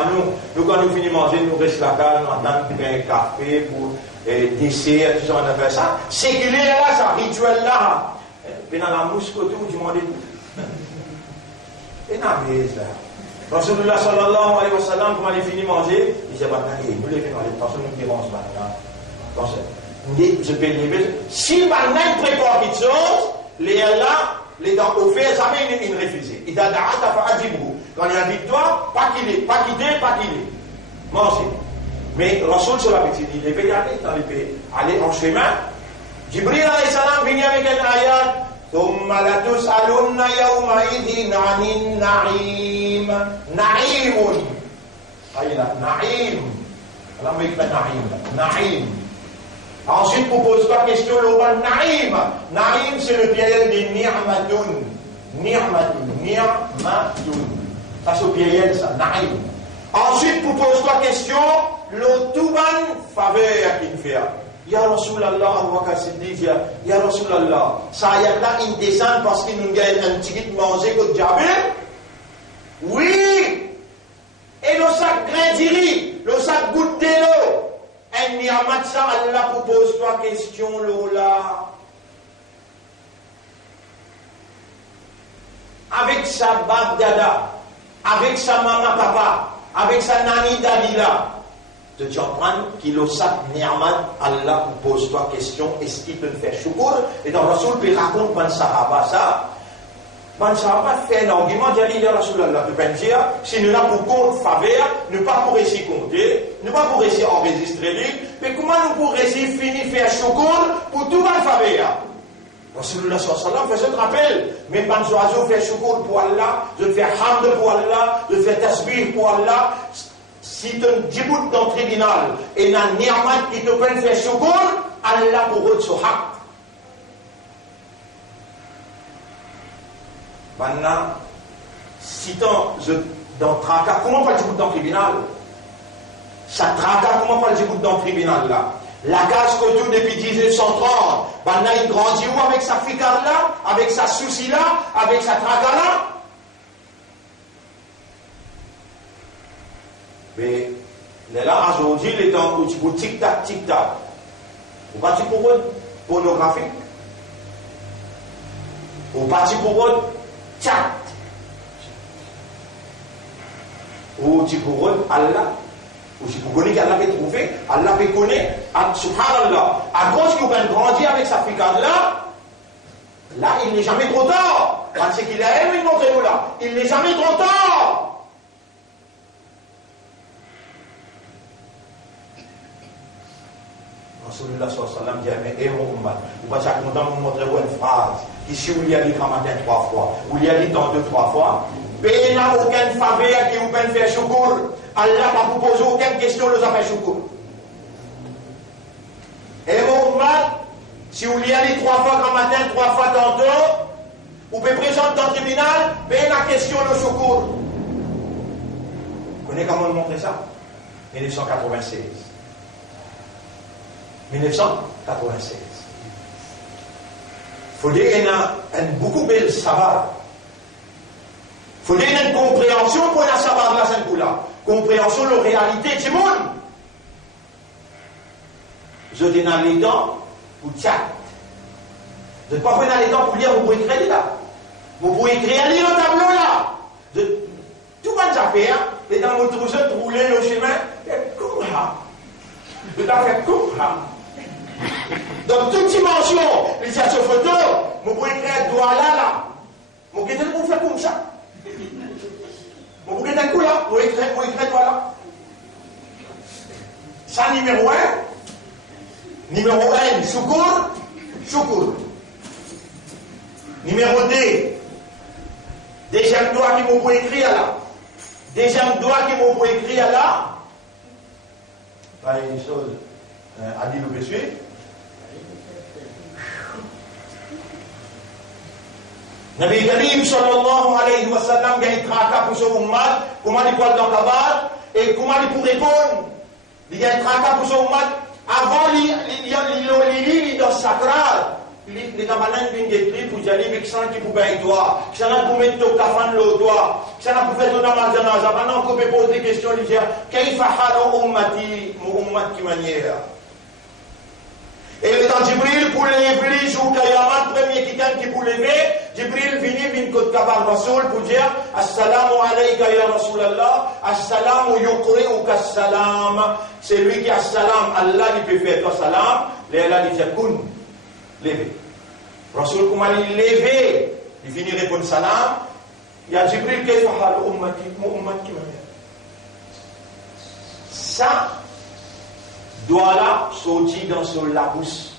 nous quand nous finissons manger, nous restons la case, nous attendons un café pour dessert, tout ça, on a fait ça. C'est qu'il est là, ça, rituel là. Et dans la mousse côté, vous demandez tout. Et dans la maison, là. Rasulullah sallallahu alayhi wa sallam, quand il a fini de manger, il dit, nous les faisons, parce que nous dirons ce matin. Je peux lever. Si maintenant il prépare quelque chose, les là, les dents au fait, jamais il refuse. Il a dit, quand il y a victoire, pas qu'il est. Manger. Mais Rasul sur la petite, il devait y aller en chemin. Jibril alayhi salam vient avec un ayat. ثم لتسألن يومئذ عن النعيم. نعيم. نعيم. Alors, on écrit Naïm. Naïm. Ensuite, vous posez la question, le mot Naïm. Naïm, c'est le pluriel de Ni'matoun. Ni'matoun. Ni'matoun. Ça, c'est le pluriel, ça. Naïm. Ensuite, vous posez la question, le Touban faveur qu'il fait. Ya Rasulallah, Ya Rasulallah. Ça y a là une descente parce qu'il nous gagne un petit peu manger que Djabé. Oui. Et le sac grain d'iri, le sac goutte de l'eau. Un niamat ça, Allah vous pose trois questions, Lola. Avec sa babdada, avec sa maman papa, avec sa nani dadila. De comprendre qu'il le sac niamat, Allah vous pose trois questions. Est-ce qu'il peut faire choukour? Et dans Rasoul, il raconte ban sahaba ça. Ban sahaba fait un argument, il dit à Rasulallah, tu peux dire, si nous n'avons pour compte faveur, ne pas pour essayer compter, ne pas pour essayer enregistrer, mais comment nous pourrons essayer finir faire choukour pour tout ban faveur? Rasulullah sallallahu fait ce rappel, mais ban oiseau fait choukour pour Allah, je fais hamd pour Allah, je fais tasbih pour Allah. Si tu djibout dans le tribunal et n'a ni'mat qui te peut faire choukour, Allah pour eux ce haq. Maintenant, si dans tracas, comment fait le dans le tribunal? Ça tracas, comment fait le dans le tribunal là? La case que tout depuis 1930, maintenant il grandit où avec sa ficard là, avec sa souci là, avec sa tracas là? Mais là, aujourd'hui, il est dans le tic-tac, tic-tac. Vous partez pour eux pornographique? Vous partez pour eux chat. Ou tu pour eux Allah. Ou si vous connaissez qu'Allah peut trouver, Allah peut connaître, subhanallah. À cause qu'il a grandi avec sa ficade là, il n'est jamais trop tard. Parce qu'il a aimé montrer nous là. Il n'est jamais trop tard. Rasulullah sallallahu alayhi wa sallam dit, mais mon ummat, vous passez à content de vous montrer une phrase, ici où il y a dit qu'un matin 3 fois, où il y a dit dans 2-3 fois, il n'y a aucune faveur qui vous peut faire choukour, Allah va vous poser aucune question, nous a fait choukour. Et mon ummat, si vous y allez 3 fois qu'un matin, 3 fois tantôt, vous pouvez présenter dans le tribunal, mais la question de choukour. Vous connaissez comment on montrer ça? 1996. 1996. Il faut dire qu'il y a beaucoup de savoir. Il faut dire qu'il y a une compréhension pour la savoir de la Sainte-Poula. Compréhension de la réalité du monde. Je dis dans les dents pour chat. Je ne pas prendre les dents pour lire, vous pouvez écrire là. Vous pouvez écrire le tableau là. Tout va déjà faire. Et dans votre trousseau, rouler le chemin, et comme ça. Vous avez fait comme ça. Dans toute dimension, les sur photo, vous pouvez écrire doigt là. Vous pouvez faire comme ça. Vous pouvez un coup là, vous écrire doigt là. Ça, numéro 1. Numéro 1, choukour. Numéro 2, deuxième doigt qui vous pouvez écrire là. Deuxième doigt qui vous pouvez écrire là. Pas une chose, à dire le monsieur. Nabi Karim sallallahu alayhi wa sallam a été tracas pour son ummat, comment il peut dans la barre, et comment il peut répondre. Il a été tracas pour son ummat, avant il dans sacral, les camarades viennent détruire pour dire avec ça qui pouvait être toi, ça n'a pour mettre ton cafan le doigt, ça n'a pour faire ton amazonage, maintenant qu'on peut poser des questions, il dit, qu'est-ce que ummati, mon ummat qui manière. Et dans Jibril, pour lever, jour Kayamat, premier qui pour lever, Jibril vient côté Kabar Rasoul pour dire Assalamu alayka ya Rasulallah, Assalamu yuqri ou kassalam. C'est lui qui a salam, Allah qui peut faire toi salam, et Allah dit kun, lever. Rasoul, comment il lever, il finit répondre salam, il y a Jibril qui fait hal ummati, mon ummat qui m'a ça, doit là sortir dans la bouche,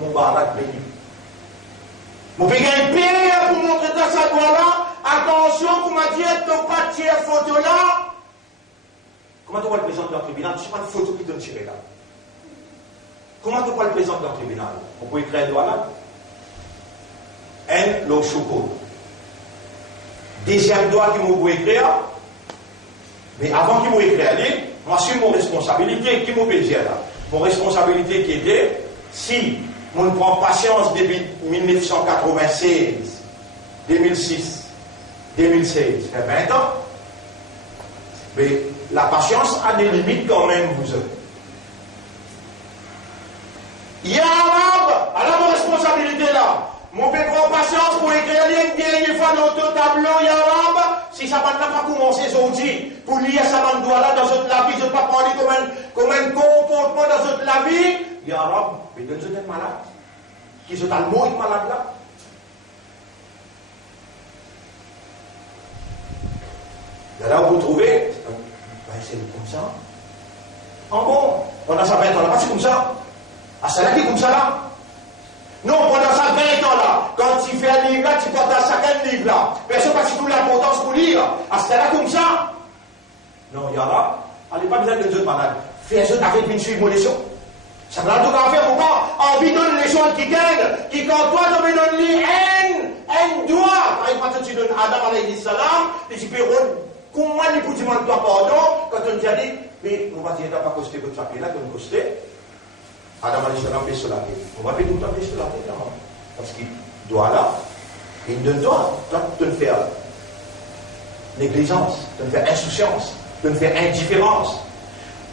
mon barak béni. Vous pouvez payer pour montrer dans sa doigt là, attention, vous m'a dit, ne pas tirer photo là. Comment tu vas le présenter dans le tribunal? Tu sais pas une photo qui te tirée là. Comment tu vas le présenter dans le tribunal? On peut écrire le doigt là. Un, l'eau choco. Deuxième doigt qui m'a écrire. Mais avant qu'il m'a écrire, moi, je suis mon responsabilité. Qui m'a payé là? Mon responsabilité qui était, si on prend patience depuis 1996, 2006, 2016, ça fait 20 ans, mais la patience a des limites quand même, vous avez. Il y a un alors mon responsabilité là. Mon père prend patience pour écrire une dernière fois dans ton tableau, il y a un si ça n'a pas commencé aujourd'hui, pour lire ça dans là dans votre la vie, je ne vais pas prendre comme un comportement dans votre la vie, il y a un mais vous êtes malade. Qui sont le mot malade là. Et là, vous trouvez, c'est comme ça. En bon, pendant ça 20 ans là, c'est comme ça. Ah, c'est là qui est comme ça là. Non, pendant ça 20 ans là, quand tu fais un livre là, tu portes à chacun livre là. Personne n'a pas toute l'importance pour lire. Ah, c'est là comme ça. Non, il y a là, allez pas besoin de deux malades. Fais un avec une suite leçon. Ça va tout à faire pourquoi envie de les gens qui gagnent, qui quand toi tu me donnes un doigt. Par exemple, tu donnes Adam alayhi salam, et tu peux comment il peut demander toi pardon quand on te dit, mais on va dire, tu n'as pas costé votre papier là, tu as costé. Adam alayhi salam fait cela. On va faire tout le temps cela. Parce qu'il doit là, il donne toi de faire négligence, de faire insouciance, de faire indifférence.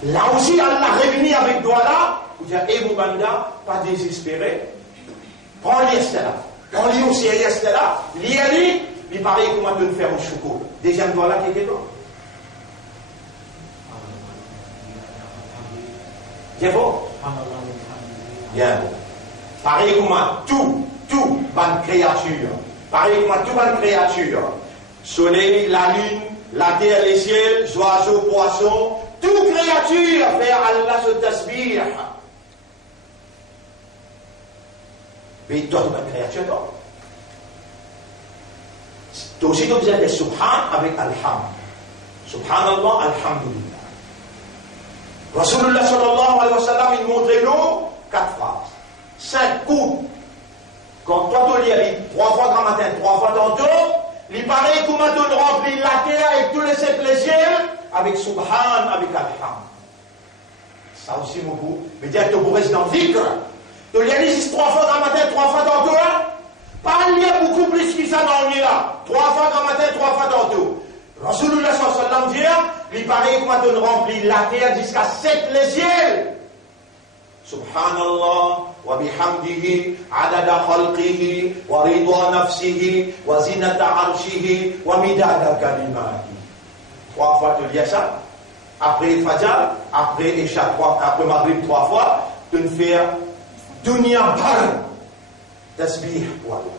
Là aussi, Allah réunit avec toi là, vous dire, et vous banda, pas désespéré. Prends-les là. Prends-les aussi, là. Lis-les, il paraît comment te faire au choco. Deuxième doigt là, qui est là. C'est bon? Bien bon. Pareil comment tout, bonne créature. Pareil comment tout bonne créature. Soleil, la lune, la terre, les ciels, oiseaux, poissons, toute créature fait Allah se tasbih. Mais toi, tu es une créature, toi. Tu as aussi besoin de subhan avec alham. Subhanallah, alhamdulillah. Rasulullah sallallahu alayhi wa sallam, il montrait nous 4 phrases. 5 coups. Quand toi, tu lis 3 fois grand matin, 3 fois tantôt, il paraît comment tu remplis la terre et tous les 7 ciels avec subhan, avec alham. Ça aussi, mon goût. Mais dire que tu rester dans le dhikr. Tu lis 3 fois grand matin, 3 fois tantôt, pas lire beaucoup plus que ça dans le là. 3 fois grand matin, 3 fois tantôt. Rasulullah sallallahu alayhi wa sallam dit, il paraît comment tu remplis la terre jusqu'à 7 les ciels. Subhanallah wa bihamdihi adada khalqihi wa ridwa nafsihi wa zinata arshihi wa midada kalimati. 3 fois tu lis ça. Après Fajr, après Isha, après Maghrib 3 fois, tu ne fais dunya bar tasbih pour Allah.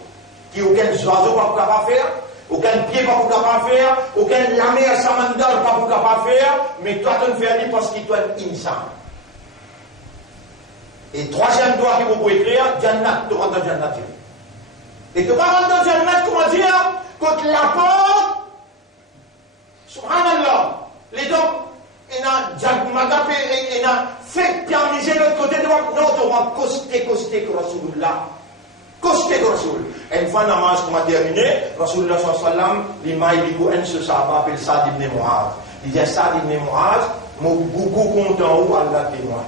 Qui aucun oiseau pas capable faire, aucun pied pas capable faire, aucun la mer samandar pas capable faire, mais toi tu ne fais rien parce que tu es insan. Et troisième doigt que vous pouvez écrire, Jannat, tu rentres dans Jannat. Et tu vas rentrer dans Jannat, comment dire, quand la porte, subhanallah, les dents, il a fait permiser l'autre côté de l'autre, non, tu vas coster que Rasulullah. Coster que Rasul. Une fois namaz qu'on a terminé, Rasulullah sallallahu alayhi wa sallam, l'imam il dit un ce sahaba appelle Sa'd ibn Mu'adh. Il dit Sa'd ibn Mu'adh, mon beaucoup content où Allah témoigne.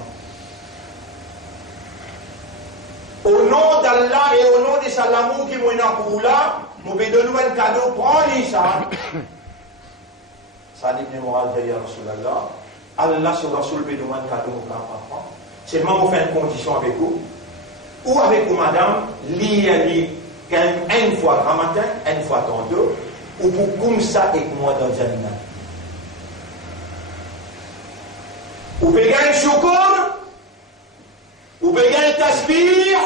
Au nom d'Allah et au nom de sa l'amour qui m'a pour là, je vais donner un cadeau, prends-le ça. Sa'd ibn Mu'adh dit ya Rasulallah, Allah sur Rasul peut donner un cadeau au papa. Seulement pour faire une condition avec vous. Ou avec vous, madame, lire une fois grand matin, une fois tantôt, ou pour comme ça avec moi dans Jannah. Ou pouvez gagner un chocolat, ou pouvez gagner un tasbih,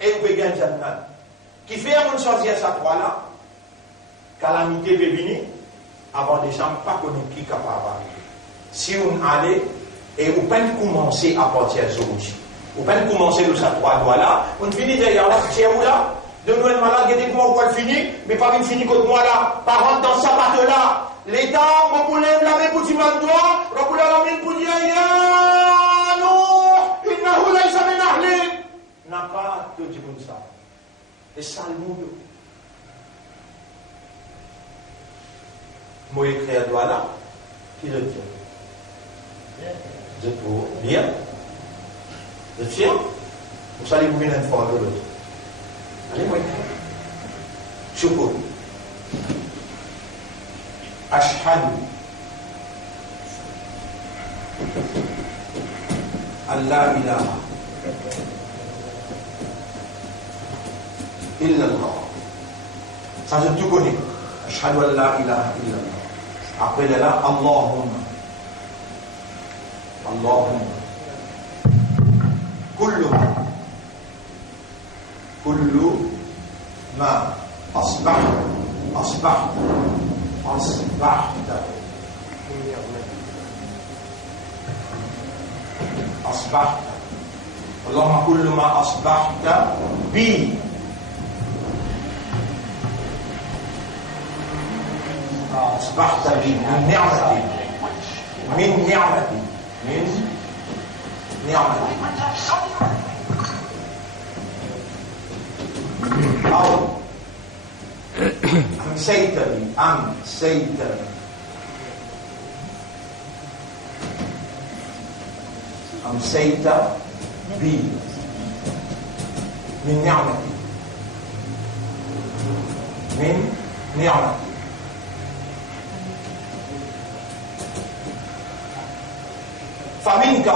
et vous pouvez gagner Jannah. Qui fait à mon choisir sa croix là, calamité peut venir, avant des gens pas connaître qui est capable. Si on allait, et vous pouvez commencer à partir d'aujourd'hui. Vous pouvez commencer de sa 3 doigts là, on finit derrière là, c'est où là? De nous être malade, regardez comment on va le finir, mais pas une finir contre moi là, par contre dans sa patte là, l'État, on peut laver pour dire mal droit, on peut laver pour dire ya non, il n'a pas jamais n'arlé. N'a pas de dire comme ça. Et ça le monde. Moi écrit à doigt là, qui le tient? Je trouve bien. Je tiens. Vous allez vous venir une fois de l'autre. Allez, moi écrit. شكر أشهد أن لا إله إلا الله. Ça c'est tout connu. أشهد أن لا إله إلا الله. Après là, Allahumma كل ما أصبحت اللهم كل ما أصبحت بي من نعمتي أو أمسيت بي من نعمتي فمنك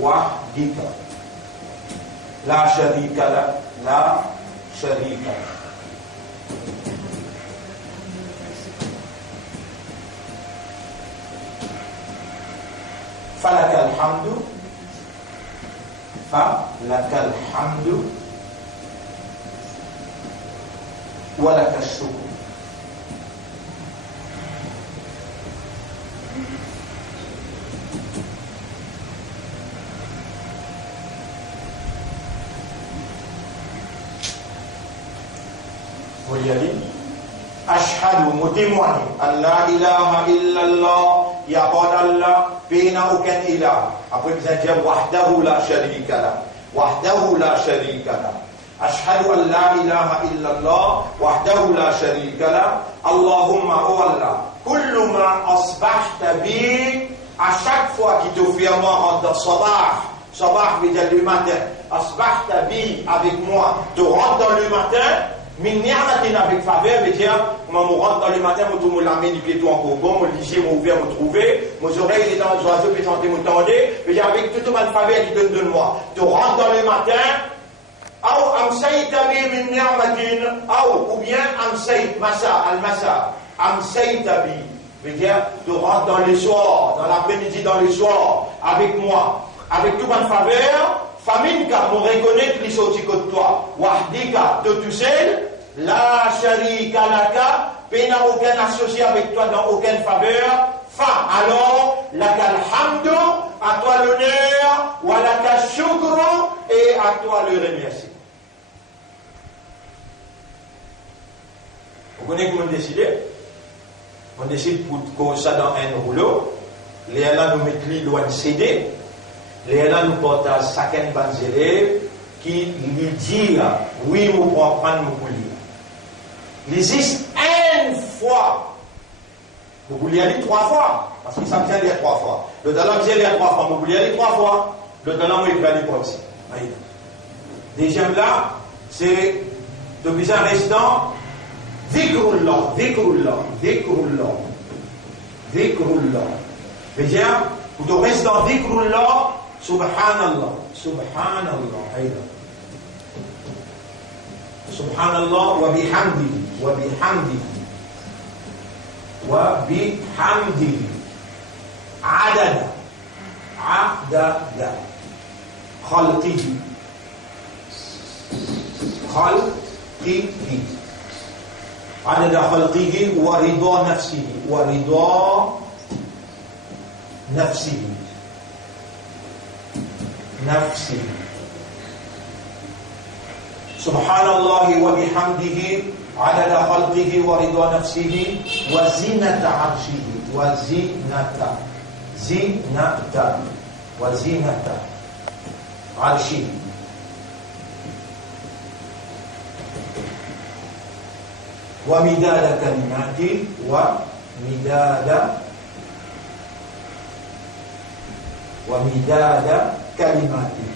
وحدك لا شريك لك فلك الحمد ولك الشكر. Vous y allez? Ashhadu, me témoigne, Allah ilaha illallah, il n'y a pas d'Allah, il n'y a aucun ilah. Après, vous allez dire, wahdahu la sharika la. أشهد أن لا إله إلا الله وحده لا شريك له اللهم هو الله كل ما أصبحت به à chaque fois qu'il te fait moi dans sabah veut dire le matin أصبحت به avec moi te rentre dans le matin min ni'matin avec faveur veut dire comment me rentre dans le matin moi tout me l'amène du pied tout encore bon mon lisier mon ouvert me trouver mes oreilles dans les oiseaux puis chanter me tendre veut dire avec toute ma faveur qui donne moi te rentre dans le matin أو أمسيت بي من نعمة أو ou bien أمسيت المساء أمسيت بي veut dire de rentrer dans les soirs dans l'après-midi dans les soirs avec moi avec toute ma faveur faminka me reconnaître les sorties de toi wahdika de tout seul la sharika laka n'a aucun associé avec toi dans aucune faveur alors lakal hamdu à toi l'honneur wa lakal shukru et à toi le remerciement. Vous connaissez comment décider? On décide pour ça dans un rouleau. Les élèves nous mettent loin de CD. Les élèves nous portent à chacun des élèves qui lui disent oui, nous pouvons prendre mon lire. Il existe une fois. Vous pouvez y aller 3 fois. Parce que ça me vient lire 3 fois. Le talent me vient lire 3 fois. Vous pouvez y aller 3 fois. Le talent me vient aller pour aussi. Deuxième là, c'est depuis un restant. Dhikrullah. C'est-à-dire, vous devez rester dans Dhikrullah, Subhanallah. Subhanallah wa bihamdihi. Adada. Khalqihi. عدد خلقه ورضا نفسه Subhanallah wa bihamdihi adada khalqihi wa ridwa nafsihi wa zinata arshihi wa zinata wa zinata arshihi wa midada kalimati wa midada kalimati.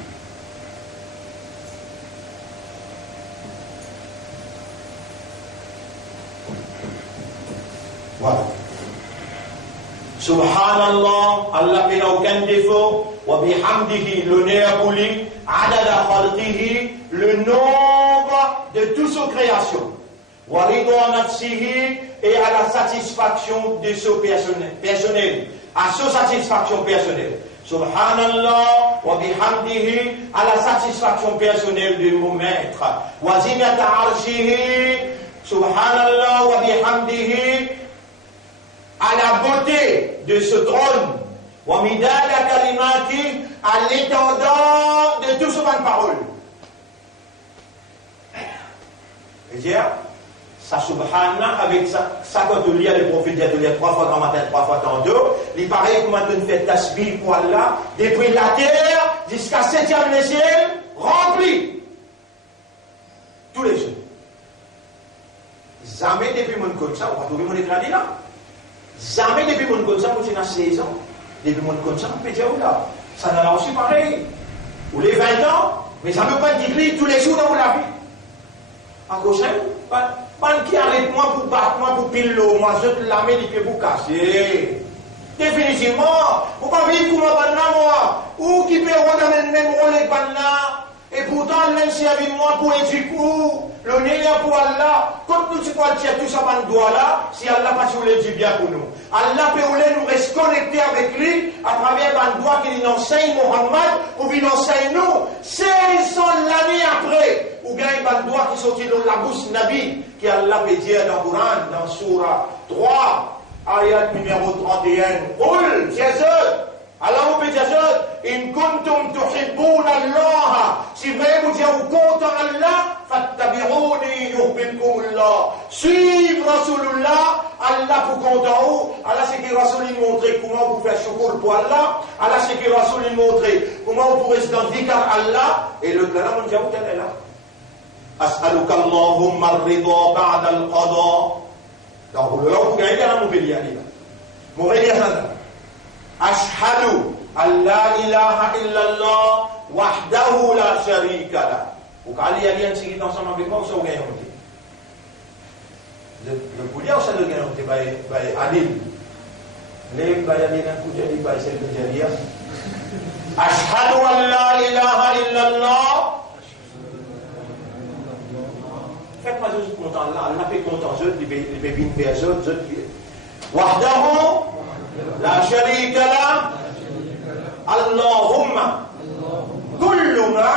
Voilà. Subhanallah, Allah n'a aucun défaut. Wa bihamdihi, l'honneur pour lui. Adada khalqihi, le nombre de toutes ses créations. Wa ridwa nafsihi, et à la satisfaction de ce personnel. À sa satisfaction personnelle. Subhanallah wa bihamdihi, à la satisfaction personnelle de mon maître. Wa zinata arshihi, subhanallah wa bihamdihi, à la beauté de ce trône. Wa midada kalimati, à l'étendard de tout ce bonne parole. C'est-à-dire, ça subhanallah, avec ça quand on lit le prophète, il y a 3 fois dans matin, 3 fois dans deux, il paraît que maintenant on fait tasbih pour Allah, depuis la terre jusqu'à 7e le ciel, rempli. Tous les jours. Jamais depuis mon comme ça, on va trouver mon écran là. Jamais depuis mon comme ça, moi j'ai 16 ans. Depuis mon comme ça, on peut dire là. Ça n'a aussi pareil. Ou les 20 ans, mais ça ne veut pas dire tous les jours dans la vie. En cause, pas qui arrête moi pour battre, moi pour pile l'eau, moi je te la mets et pour casser. Définitivement, vous ne pouvez pas vivre comme un moi, ou qui peut avoir le même rôle que et pourtant, même si avec moi pour éduquer, l'honneur pour Allah, comme nous tu peux dire tout ça dans le doigt là, si Allah pas sur les dit bien pour nous. Allah peut nous rester connectés avec lui à travers le doigt qu'il enseigne Mohammed, ou qu'il enseigne nous, 500 l'année après, ou bien le doigt qui sortit dans la bouche Nabi, qui Allah peut dire dans le Coran, dans Surah 3, ayat numéro 31, Qul, Jésus. Alors on peut dire, in kuntum tuhibbuna Allah, si vraiment vous êtes content Allah, fattabi'uni yuhibbukum Allah. Suivre Rasulullah, Allah pour content vous. Allah c'est que Rasul il montre comment vous faire shukr pour Allah. Allah c'est que Rasul il montre comment vous pouvez se dans dhikr Allah. Et le là, on dit, où est là? As'aluka Allahumma ar-ridha ba'da al-qada. Donc le là, vous gagnez là, mon bélier là. Mon bélier là. أشهد أن لا إله إلا الله وحده لا شريك له. وقال لي أن سيدي ensemble avec moi, ça vous gagnez. Le poulet, ça le gagne, c'est Adil. Les bayadines, écoutez, les bayadines, c'est le dire. أشهد أن لا إله إلا الله. Faites-moi juste content là, Allah fait content, je vais bien faire je وحده لا شريك له اللهم كل ما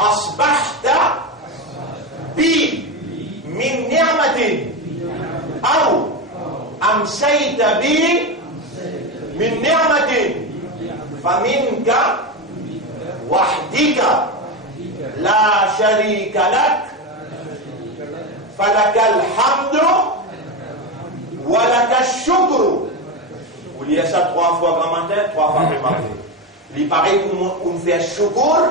أصبحت بي من نعمة أو أمسيت بي من نعمة فمنك وحدك لا شريك لك فلك الحمد ولك الشكر. Vous lisez ça 3 fois grand matin, 3 fois après matin. Il paraît qu'on fait shukr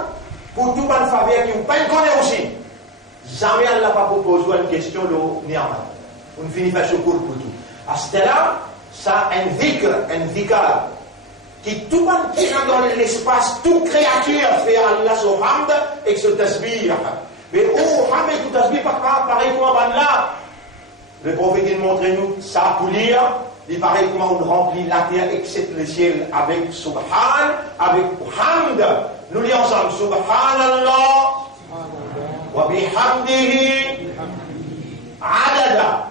pour tout le faveur qui vous pas connaît aussi. Jamais Allah n'a pas proposé une question de ni'mat. On finit faire shukr pour tout. À ce là, ça un dhikr qui tout le monde qui est dans l'espace, toute créature fait Allah son hamd et ce tasbih. Mais oh, hamd et tout tasbih pareil comme Allah. Le prophète il montre nous ça pour lire. Il paraît comment on remplit la terre et le ciel avec Subhan, avec Hamd. Nous lisons ensemble Subhanallah wa bihamdihi adada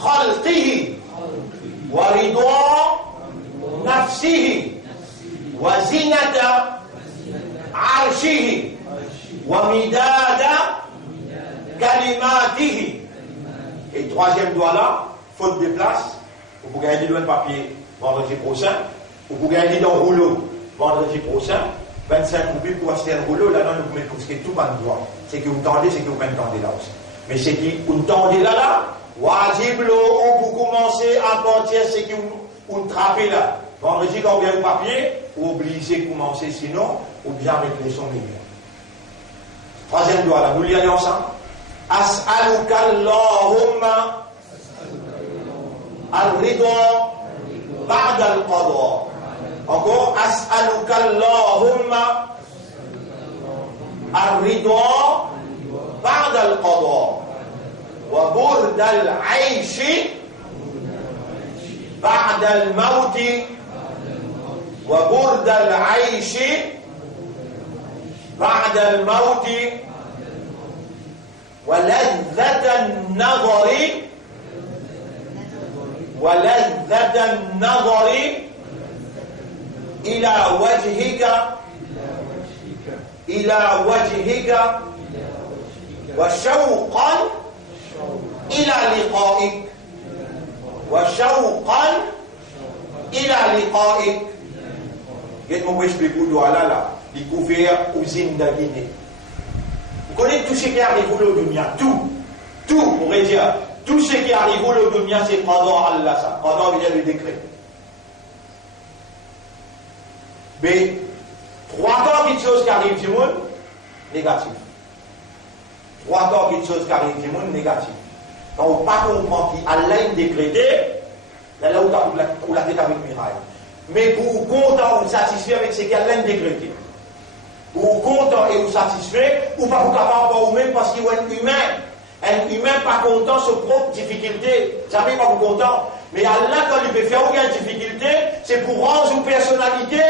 khalqihi wa ridwa nafsihi wa zinata arshihi wa midada kalimatihi. Et troisième doigt là, faute de place. Vous pouvez gagner dans le papier vendredi prochain. Vous pouvez gagner dans le rouleau vendredi prochain. 25 roupies pour acheter un rouleau, là, nous mettons tout par le droit. C'est que vous tendez, c'est que vous m'entendez là aussi. Mais c'est que vous tendez là, wajib ou pour commencer à partir, c'est que vous trappez là. Vendredi, quand vous avez le papier, vous obligez de commencer, sinon, ou bien avec les sons meilleurs. Troisième doigt là, nous l'y allons ensemble. As'aluka Allahumma al-ridwa ba'da al-qadwa. Encore, as'aluka Allahumma al-ridwa ba'da al-qadwa. Wa burda al-aishi ba'da al-mawti. Wa burda al-aishi ba'da al-mawti. ولذة النظر إلى وجهك وشوقا إلى لقائك. Qu'est-ce que je peux vous dire là? Découvert aux îles de Guinée. Vous connaissez tout ce qui arrive au dunya, tout, on pourrait dire, tout ce qui arrive au dunya, c'est qada Allah, ça. Qada veut dire le décret. Mais, 3 ans de choses qui arrivent du monde, négatif. 3 ans de choses qui arrivent du monde, négatif. Quand on ne comprend qu'Allah a décrété, là où la tête avec miraille. Mais pour vous content ou satisfait avec ce qu'Allah a décrété. Ou content et ou satisfait, ou pas vous capable ou même parce qu'il y a un humain. Un humain pas content sur propre difficulté. Jamais pas vous content. Mais Allah, quand il peut faire aucune difficulté, c'est pour rendre une personnalité.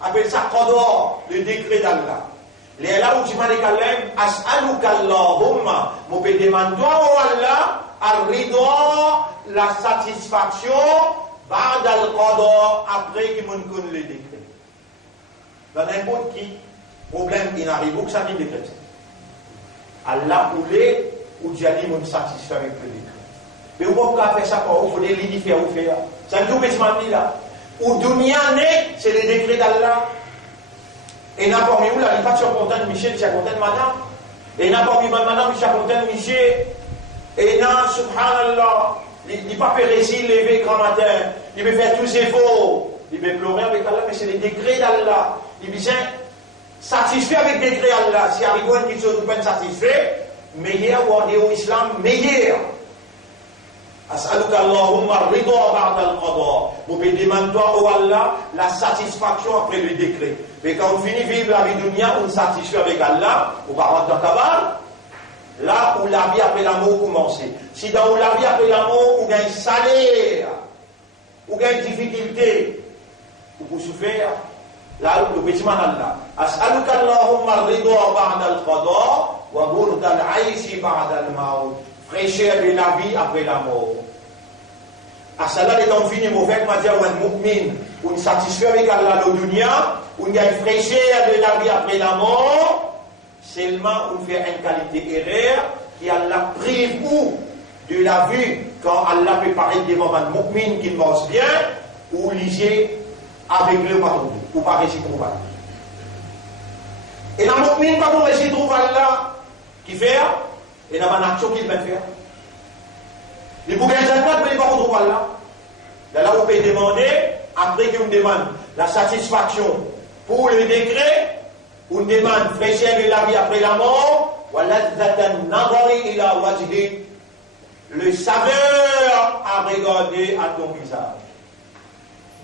Appelle ça qada, le décret d'Allah. Les là où tu m'as dit qu'Allah, as'aluka Allahumma, mon peut demander toi, oh Allah, al-ridwa, la satisfaction, ba'da al-qada, après qu'il m'en connaît le décret. Dans n'importe qui, problème il arrive, où que ça dit décret. Allah voulait, ou Dieu a dit, mon satisfait avec le décret. Mais où on peut faire ça pour vous, il faut les faire ou faire. Ça ne peut pas se là. Où dunya n'est, c'est le décret d'Allah. Et n'a pas mis où là, il n'est pas sur content de Michel, c'est content de madame. Et n'a pas mis madame, c'est content de Michel. Et n'a, subhanallah, il n'est pas fait récit, lever grand matin. Il veut faire tous ses faux. Il veut pleurer avec Allah, mais c'est le décret d'Allah. Il vient satisfait avec le décret d'Allah. Si arrive quelque chose de pas satisfait, meilleur ou en islam, meilleur. As'aluka Allahumma ridwa ba'da al-qada. Vous pouvez demander au Allah la satisfaction après le décret. Mais quand on finit vivre la vie dunya, on satisfait avec Allah, on va rentrer dans cabal. Là où la vie après l'amour commence. Si dans la vie après l'amour, on gagne salaire, on gagne difficulté, on peut souffrir. Là, le petit man Allah. As'aluka Allahumma ridwa ba'da al-qada wa burda al-aishi ba'da al-maut. Fraîcheur de la vie après la mort. À cela, les temps finis, mauvais, ma dire, un mu'min, on satisfait avec Allah le dunya, on a une fraîcheur de la vie après la mort, seulement on fait une qualité erreur, qui Allah prive ou de la vue, quand Allah peut paraître devant un mu'min qui pense bien, ou liger avec le patron, ou pas réussir pour Allah. Et la mu'min, pas pour réussir pour Allah, qui fait, et dans une action qu'il va faire. Les bouquins de zakat, mais les pas contre Allah. Là, vous pouvez demander, après qu'on demande la satisfaction pour le décret, on demande fraîcheur de la vie après la mort, le saveur à regarder à ton visage.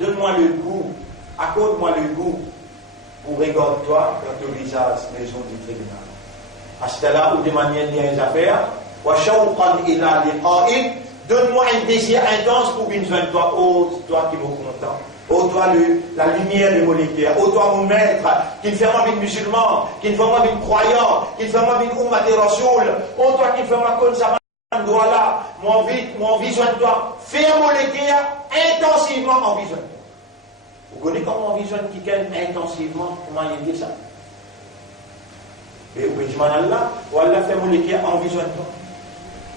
Donne-moi le goût, accorde-moi le goût pour regarder toi dans ton visage, maison du tribunal. À ce là où de manière les affaires, donne-moi un désir intense pour une jeune toi, oh toi qui me content, oh toi la lumière de mon lecteur, oh toi mon maître, qui me fait moi une musulman, qui me fait moi une croyant, qui me fait moi une umma de rasoul, oh toi qui me fait moi comme ça, là, mon vision de toi, fais mon lecteur intensivement en vision de toi. Vous connaissez comment on visionne quelqu'un intensivement, comment il dit ça? Et au Béjman Allah, ou Allah fait mon équipe en vision de toi.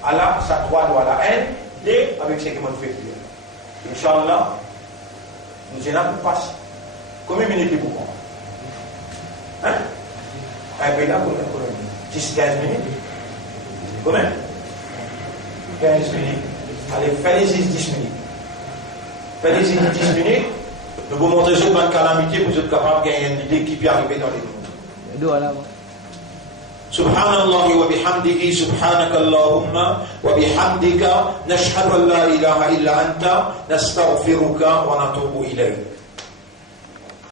Allah, ça croit dans la haine, et avec ce qui m'a fait dire. Inch'Allah, nous allons pour passer. Combien de minutes pour moi? Hein? Un peu là pour 10-15 minutes. Combien? 15 minutes. Allez, faites-y 10 minutes. Faites-y 10 minutes. Nous vous montrer ce plan de calamité pour être capable de gagner une idée qui peut arriver dans les mondes. سبحان الله وبحمده سبحانك اللهم وبحمدك نشهد أن لا إله إلا أنت نستغفرك ونتوب إليك